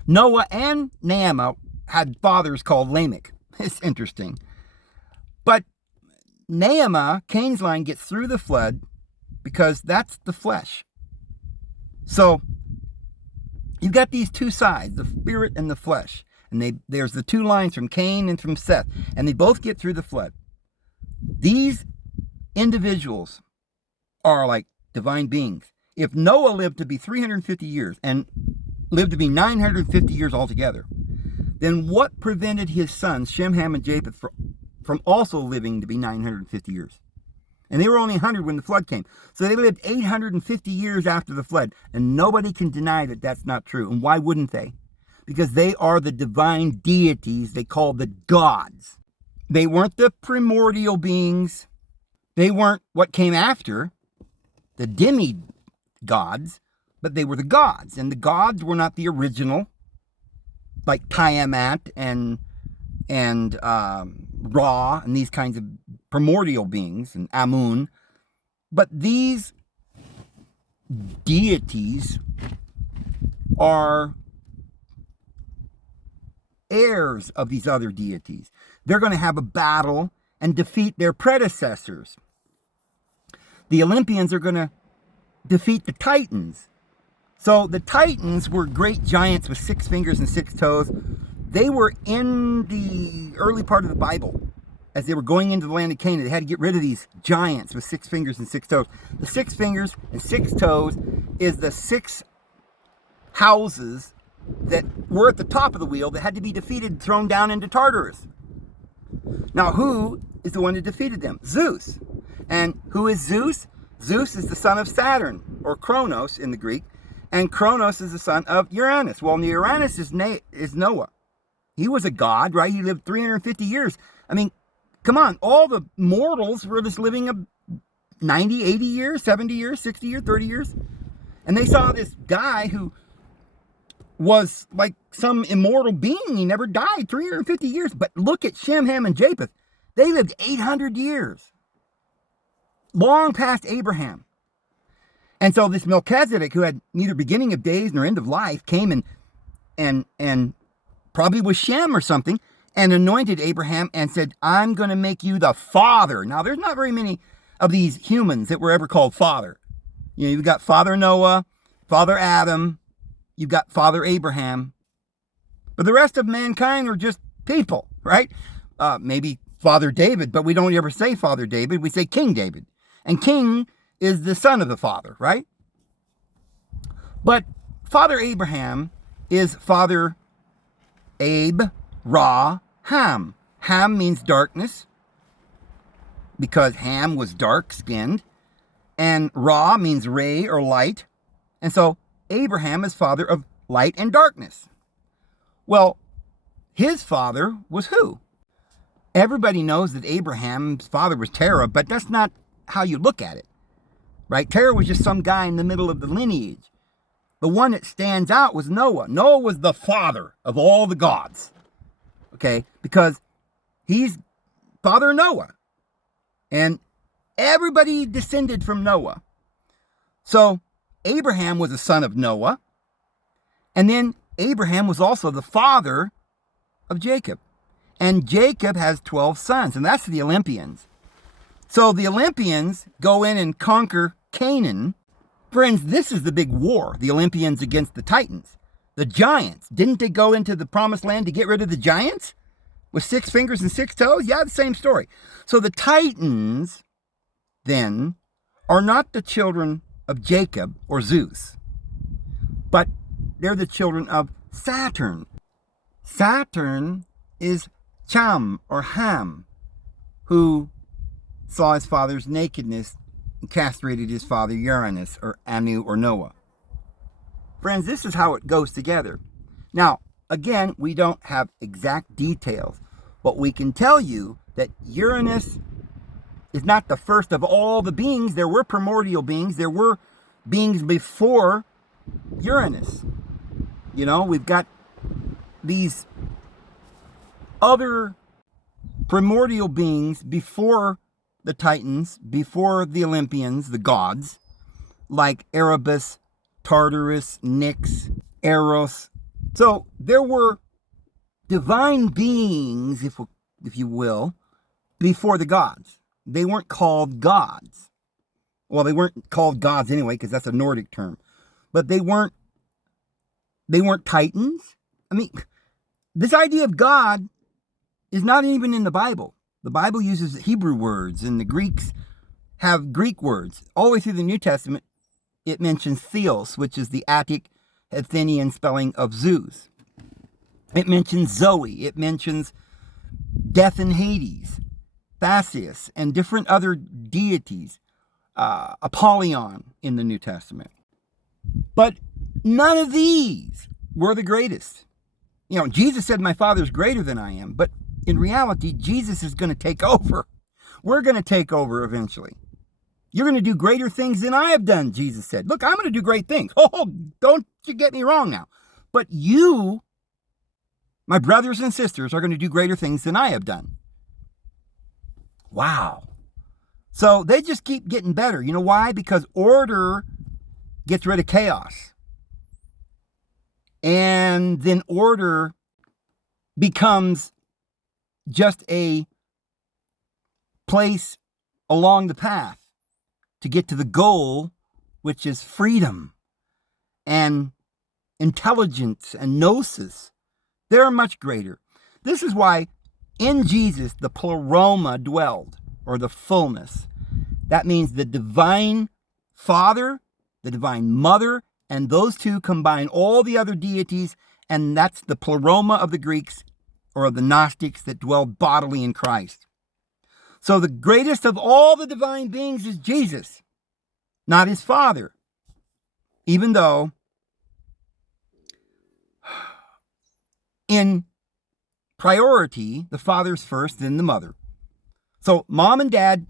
Noah and Naamah had fathers called Lamech. It's interesting. But Naamah, Cain's line, gets through the flood because that's the flesh. So you've got these two sides, the spirit and the flesh. And there's the two lines from Cain and from Seth. And they both get through the flood. These individuals are like divine beings. If Noah lived to be 350 years and lived to be 950 years altogether, then what prevented his sons, Shem, Ham, and Japheth, from also living to be 950 years? And they were only 100 when the flood came. So they lived 850 years after the flood. And nobody can deny that that's not true. And why wouldn't they? Because they are the divine deities they call the gods. They weren't the primordial beings. They weren't what came after, the demi-gods, but they were the gods. And the gods were not the original, like Tiamat and Ra and these kinds of primordial beings, and Amun. But these deities are heirs of these other deities. They're going to have a battle and defeat their predecessors. The Olympians are going to defeat the Titans. So the Titans were great giants with 6 fingers and 6 toes. They were in the early part of the Bible. As they were going into the land of Canaan, they had to get rid of these giants with 6 fingers and 6 toes. The 6 fingers and 6 toes is the 6 houses that were at the top of the wheel that had to be defeated and thrown down into Tartarus. Now, who is the one that defeated them? Zeus. And who is Zeus? Zeus is the son of Saturn, or Kronos in the Greek, and Kronos is the son of Uranus. Well, Uranus is Noah. He was a god, right? He lived 350 years. I mean, come on, all the mortals were just living 90, 80 years, 70 years, 60 years, 30 years. And they saw this guy who was like some immortal being. He never died, 350 years. But look at Shem, Ham, and Japheth. They lived 800 years. Long past Abraham. And so this Melchizedek, who had neither beginning of days nor end of life, came and probably was Shem or something, and anointed Abraham and said, I'm going to make you the father. Now, there's not very many of these humans that were ever called father. You know, you've got Father Noah, Father Adam, you've got Father Abraham. But the rest of mankind are just people, right? Maybe Father David, but we don't ever say Father David. We say King David. And King is the son of the father, right? But Father Abraham is Father Abe, Ra, Ham. Ham means darkness, because Ham was dark-skinned. And Ra means ray or light. And so Abraham is father of light and darkness. Well, his father was who? Everybody knows that Abraham's father was Terah, but that's not how you look at it, right? Terah was just some guy in the middle of the lineage. The one that stands out was Noah. Noah was the father of all the gods, okay? Because he's Father Noah. And everybody descended from Noah. So Abraham was a son of Noah. And then Abraham was also the father of Jacob. And Jacob has 12 sons, and that's the Olympians. So the Olympians go in and conquer Canaan. Friends, this is the big war, the Olympians against the Titans. The giants. Didn't they go into the promised land to get rid of the giants? With 6 fingers and 6 toes? Yeah, the same story. So the Titans, then, are not the children of Jacob or Zeus, but they're the children of Saturn. Saturn is Cham or Ham, who saw his father's nakedness and castrated his father Uranus or Anu or Noah. Friends, this is how it goes together. Now, again, we don't have exact details, but we can tell you that Uranus is not the first of all the beings. There were primordial beings. There were beings before Uranus. You know, we've got these other primordial beings before the Titans, before the Olympians, the gods, like Erebus, Tartarus, Nyx, Eros. So there were divine beings, if you will, before the gods. They weren't called gods. Well, they weren't called gods anyway, because that's a Nordic term. But they weren't Titans. I mean, this idea of God is not even in the Bible. The Bible uses Hebrew words, and the Greeks have Greek words. All the way through the New Testament, it mentions Theos, which is the Attic Athenian spelling of Zeus. It mentions Zoe. It mentions death and Hades, Thasius, and different other deities, Apollyon in the New Testament. But none of these were the greatest. You know, Jesus said, my Father's greater than I am. But in reality, Jesus is going to take over. We're going to take over eventually. You're going to do greater things than I have done, Jesus said. Look, I'm going to do great things. Oh, don't you get me wrong now. But you, my brothers and sisters, are going to do greater things than I have done. Wow. So they just keep getting better. You know why? Because order gets rid of chaos. And then order becomes just a place along the path to get to the goal, which is freedom and intelligence and gnosis. They're much greater. This is why in Jesus the pleroma dwelled, or the fullness. That means the divine Father, the divine Mother, and those two combine all the other deities, and that's the pleroma of the Greeks, or of the Gnostics, that dwelled bodily in Christ. So the greatest of all the divine beings is Jesus, not his Father. Even though in priority, the Father's first, then the Mother. So Mom and Dad,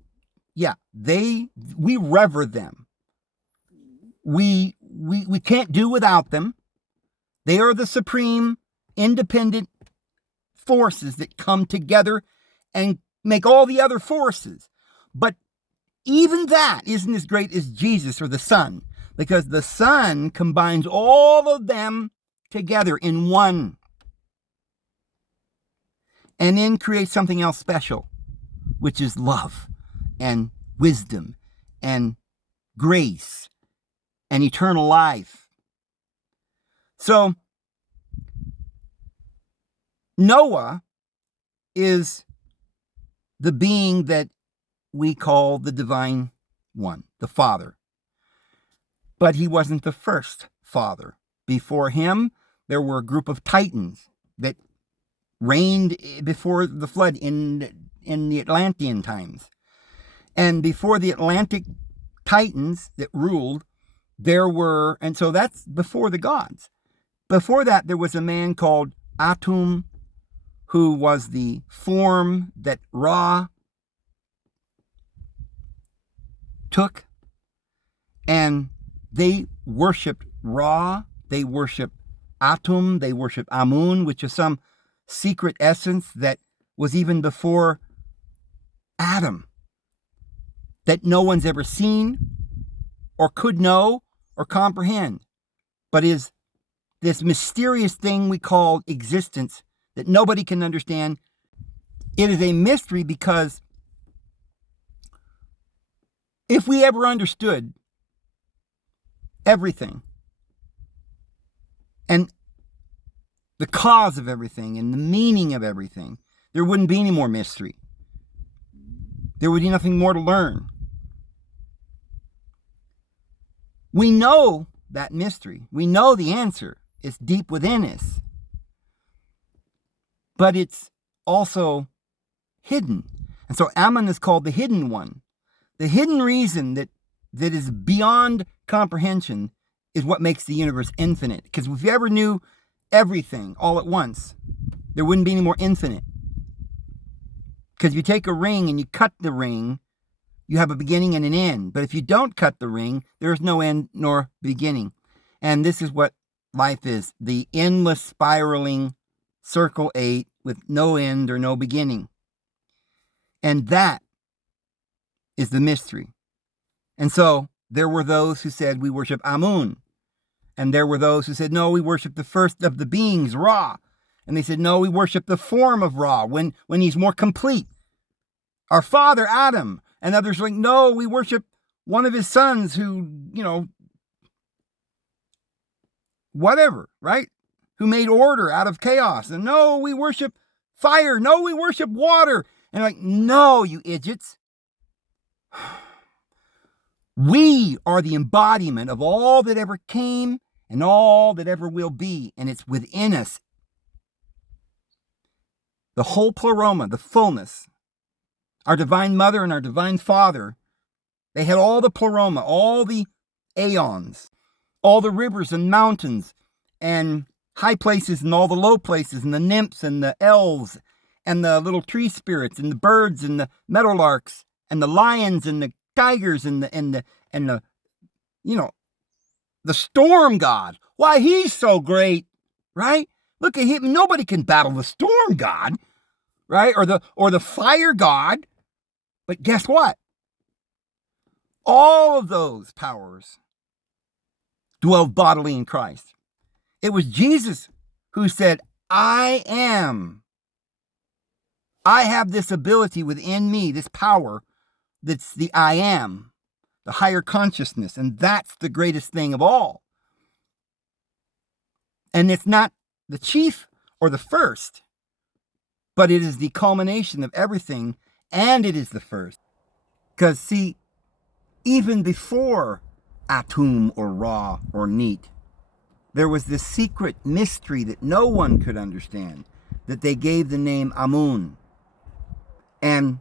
yeah, we rever them. We can't do without them. They are the supreme, independent forces that come together and make all the other forces. But even that isn't as great as Jesus or the Son, because the Son combines all of them together in one, and then creates something else special, which is love and wisdom and grace and eternal life. So Noah is the being that we call the divine one, the Father. But he wasn't the first father. Before him, there were a group of Titans that reigned before the flood in the Atlantean times. And before the Atlantic Titans that ruled, and so that's before the gods. Before that, there was a man called Atum, who was the form that Ra took. And they worshipped Ra, they worshipped Atum, they worshipped Amun, which is some secret essence that was even before Adam, that no one's ever seen or could know or comprehend, but is this mysterious thing we call existence that nobody can understand. It is a mystery because if we ever understood everything and the cause of everything and the meaning of everything, there wouldn't be any more mystery. There would be nothing more to learn. We know that mystery. We know the answer. It's deep within us. But it's also hidden. And so Amun is called the hidden one. The hidden reason that is beyond comprehension is what makes the universe infinite. Because if you ever knew everything all at once, there wouldn't be any more infinite. Because if you take a ring and you cut the ring, you have a beginning and an end. But if you don't cut the ring, there is no end nor beginning. And this is what life is. The endless spiraling circle 8 with no end or no beginning. And that is the mystery. And so there were those who said we worship Amun. And there were those who said, no, we worship the first of the beings, Ra. And they said, no, we worship the form of Ra when he's more complete. Our father, Adam. And others like, no, we worship one of his sons who, whatever, right? Who made order out of chaos. And no, we worship fire. No, we worship water. And like, no, you idiots. We are the embodiment of all that ever came and all that ever will be. And it's within us. The whole pleroma, the fullness. Our divine mother and our divine father, they had all the pleroma, all the aeons, all the rivers and mountains and high places and all the low places and the nymphs and the elves and the little tree spirits and the birds and the meadowlarks and the lions and the tigers and the storm god. Why, he's so great, right? Look at him. Nobody can battle the storm god, right? Or the fire god. But guess what? All of those powers dwelled bodily in Christ. It was Jesus who said, I am. I have this ability within me, this power that's the I am, the higher consciousness. And that's the greatest thing of all. And it's not the chief or the first, but it is the culmination of everything, and it is the first. Because, see, even before Atum or Ra or Neat, there was this secret mystery that no one could understand, that they gave the name Amun. And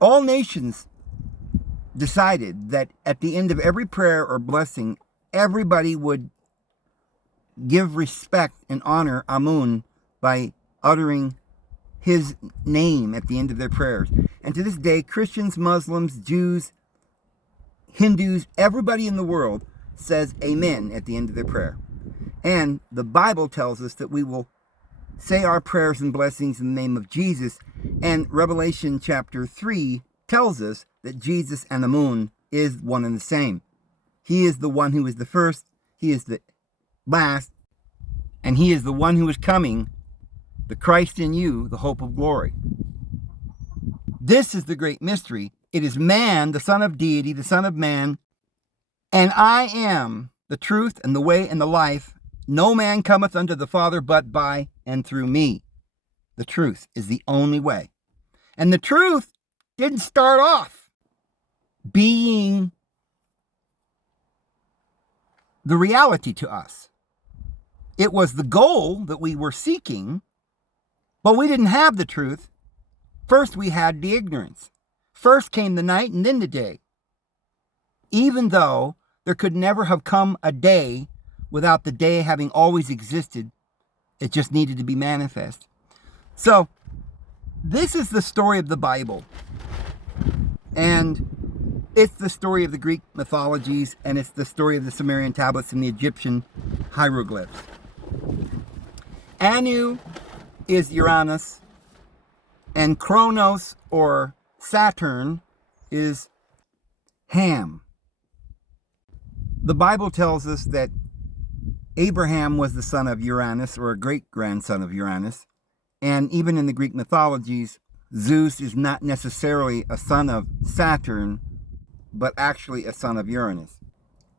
all nations decided that at the end of every prayer or blessing, everybody would give respect and honor Amun by uttering his name at the end of their prayers. And to this day, Christians, Muslims, Jews, Hindus, everybody in the world says amen at the end of their prayer. And the Bible tells us that we will say our prayers and blessings in the name of Jesus. And Revelation chapter 3 tells us that Jesus and Amun is one and the same. He is the one who is the first, he is the last, and he is the one who is coming, the Christ in you, the hope of glory. This is the great mystery. It is man, the Son of Deity, the Son of Man, and I am the truth and the way and the life. No man cometh unto the Father but by and through me. The truth is the only way. And the truth didn't start off being the reality to us. It was the goal that we were seeking, but we didn't have the truth. First we had the ignorance. First came the night and then the day. Even though there could never have come a day without the day having always existed, it just needed to be manifest. So, this is the story of the Bible. And it's the story of the Greek mythologies, and it's the story of the Sumerian tablets and the Egyptian hieroglyphs. Anu is Uranus, and Kronos, or Saturn, is Ham. The Bible tells us that Abraham was the son of Uranus, or a great-grandson of Uranus. And even in the Greek mythologies, Zeus is not necessarily a son of Saturn, but actually a son of Uranus.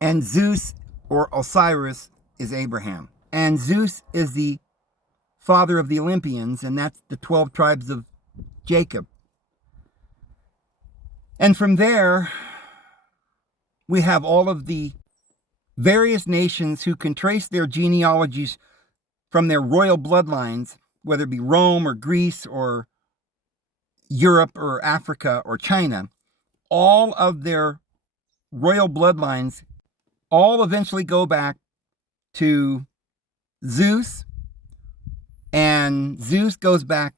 And Zeus, or Osiris, is Abraham. And Zeus is the father of the Olympians, and that's the 12 tribes of Jacob. And from there, we have all of the various nations who can trace their genealogies from their royal bloodlines, whether it be Rome or Greece or Europe or Africa or China. All of their royal bloodlines all eventually go back to Zeus, and Zeus goes back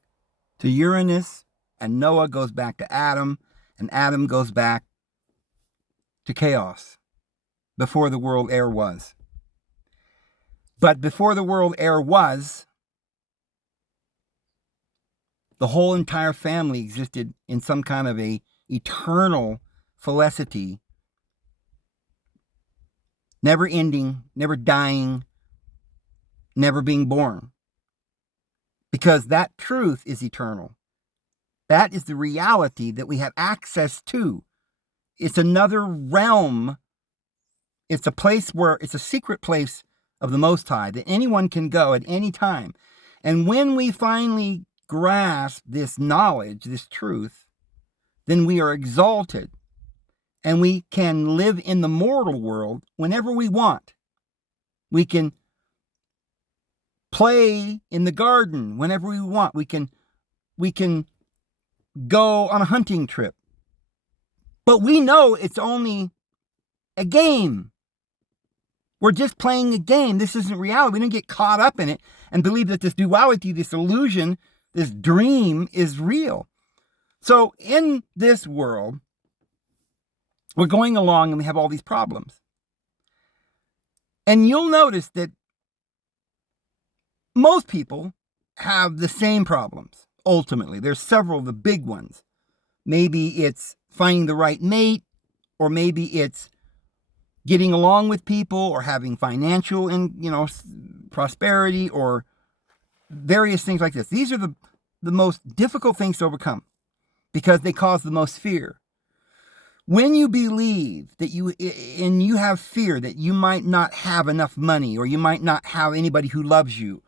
to Uranus, and Noah goes back to Adam, and Adam goes back to chaos before the world ever was. But before the world ever was, the whole entire family existed in some kind of a eternal felicity, never ending, never dying, never being born. Because that truth is eternal. That is the reality that we have access to. It's another realm. It's a place where it's a secret place of the Most High that anyone can go at any time. And when we finally grasp this knowledge, this truth, then we are exalted and we can live in the mortal world whenever we want. We can play in the garden whenever we want. We can go on a hunting trip. But we know it's only a game. We're just playing a game. This isn't reality. We don't get caught up in it and believe that this duality, this illusion, this dream is real. So in this world, we're going along and we have all these problems. And you'll notice that most people have the same problems, ultimately. There's several of the big ones. Maybe it's finding the right mate, or maybe it's getting along with people, or having financial prosperity, or various things like this. These are the most difficult things to overcome because they cause the most fear. When you believe that you have fear that you might not have enough money, or you might not have anybody who loves you,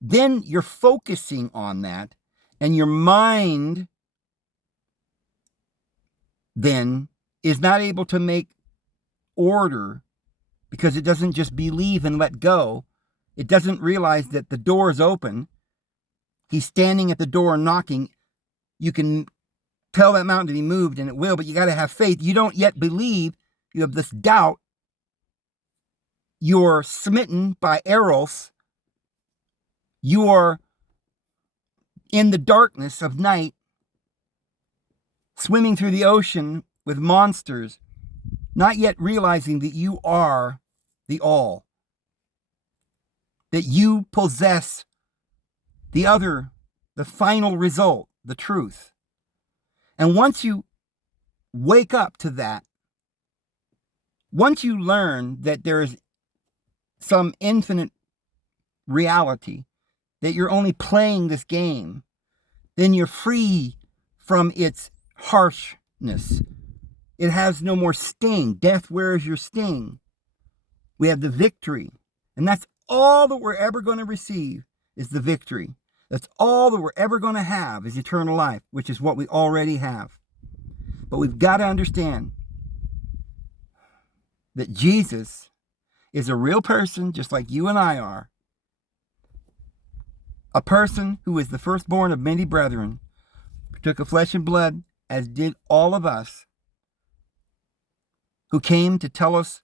then you're focusing on that, and your mind then is not able to make order because it doesn't just believe and let go. It doesn't realize that the door is open. He's standing at the door knocking. You can tell that mountain to be moved, and it will, but you got to have faith. You don't yet believe. You have this doubt. You're smitten by Eros. You are in the darkness of night, swimming through the ocean with monsters, not yet realizing that you are the all, that you possess the final result, the truth. And once you wake up to that, once you learn that there is some infinite reality, that you're only playing this game, then you're free from its harshness. It has no more sting. Death, where is your sting? We have the victory. And that's all that we're ever going to receive is the victory. That's all that we're ever going to have is eternal life, which is what we already have. But we've got to understand that Jesus is a real person, just like you and I are. A person who is the firstborn of many brethren, who took of flesh and blood, as did all of us, who came to tell us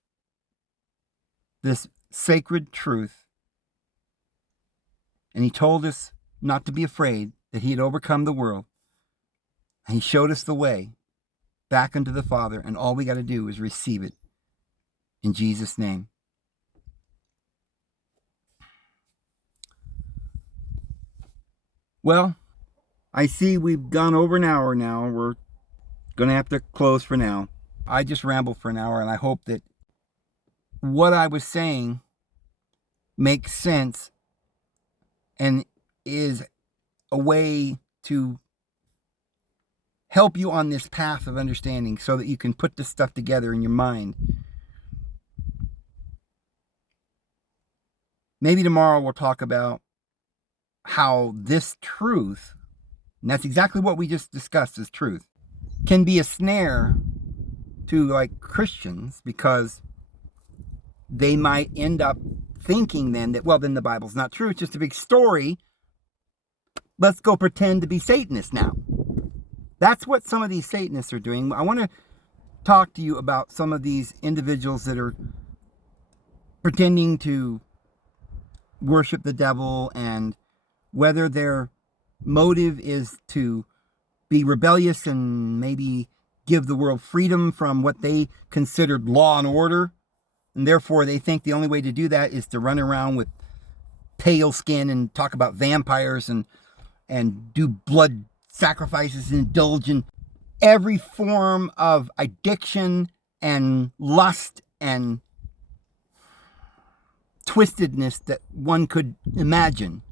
this sacred truth. And he told us not to be afraid, that he had overcome the world. And he showed us the way back unto the Father, and all we got to do is receive it in Jesus' name. Well, I see we've gone over an hour now. We're going to have to close for now. I just rambled for an hour, and I hope that what I was saying makes sense and is a way to help you on this path of understanding so that you can put this stuff together in your mind. Maybe tomorrow we'll talk about how this truth, and that's exactly what we just discussed as truth, can be a snare to like Christians, because they might end up thinking then that, well, then the Bible's not true. It's just a big story. Let's go pretend to be Satanists now. That's what some of these Satanists are doing. I want to talk to you about some of these individuals that are pretending to worship the devil, and whether their motive is to be rebellious and maybe give the world freedom from what they considered law and order, and therefore they think the only way to do that is to run around with pale skin and talk about vampires and do blood sacrifices and indulge in every form of addiction and lust and twistedness that one could imagine.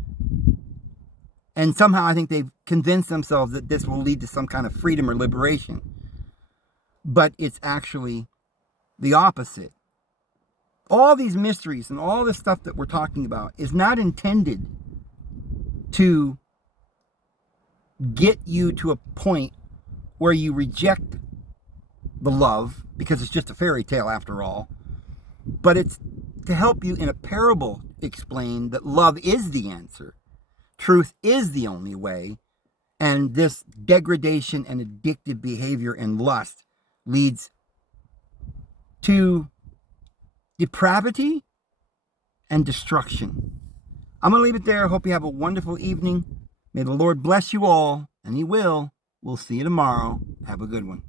And somehow I think they've convinced themselves that this will lead to some kind of freedom or liberation. But it's actually the opposite. All these mysteries and all this stuff that we're talking about is not intended to get you to a point where you reject the love, because it's just a fairy tale after all, but it's to help you in a parable explain that love is the answer, truth is the only way, and this degradation and addictive behavior and lust leads to depravity and destruction. I'm going to leave it there. I hope you have a wonderful evening. May the Lord bless you all, and He will. We'll see you tomorrow. Have a good one.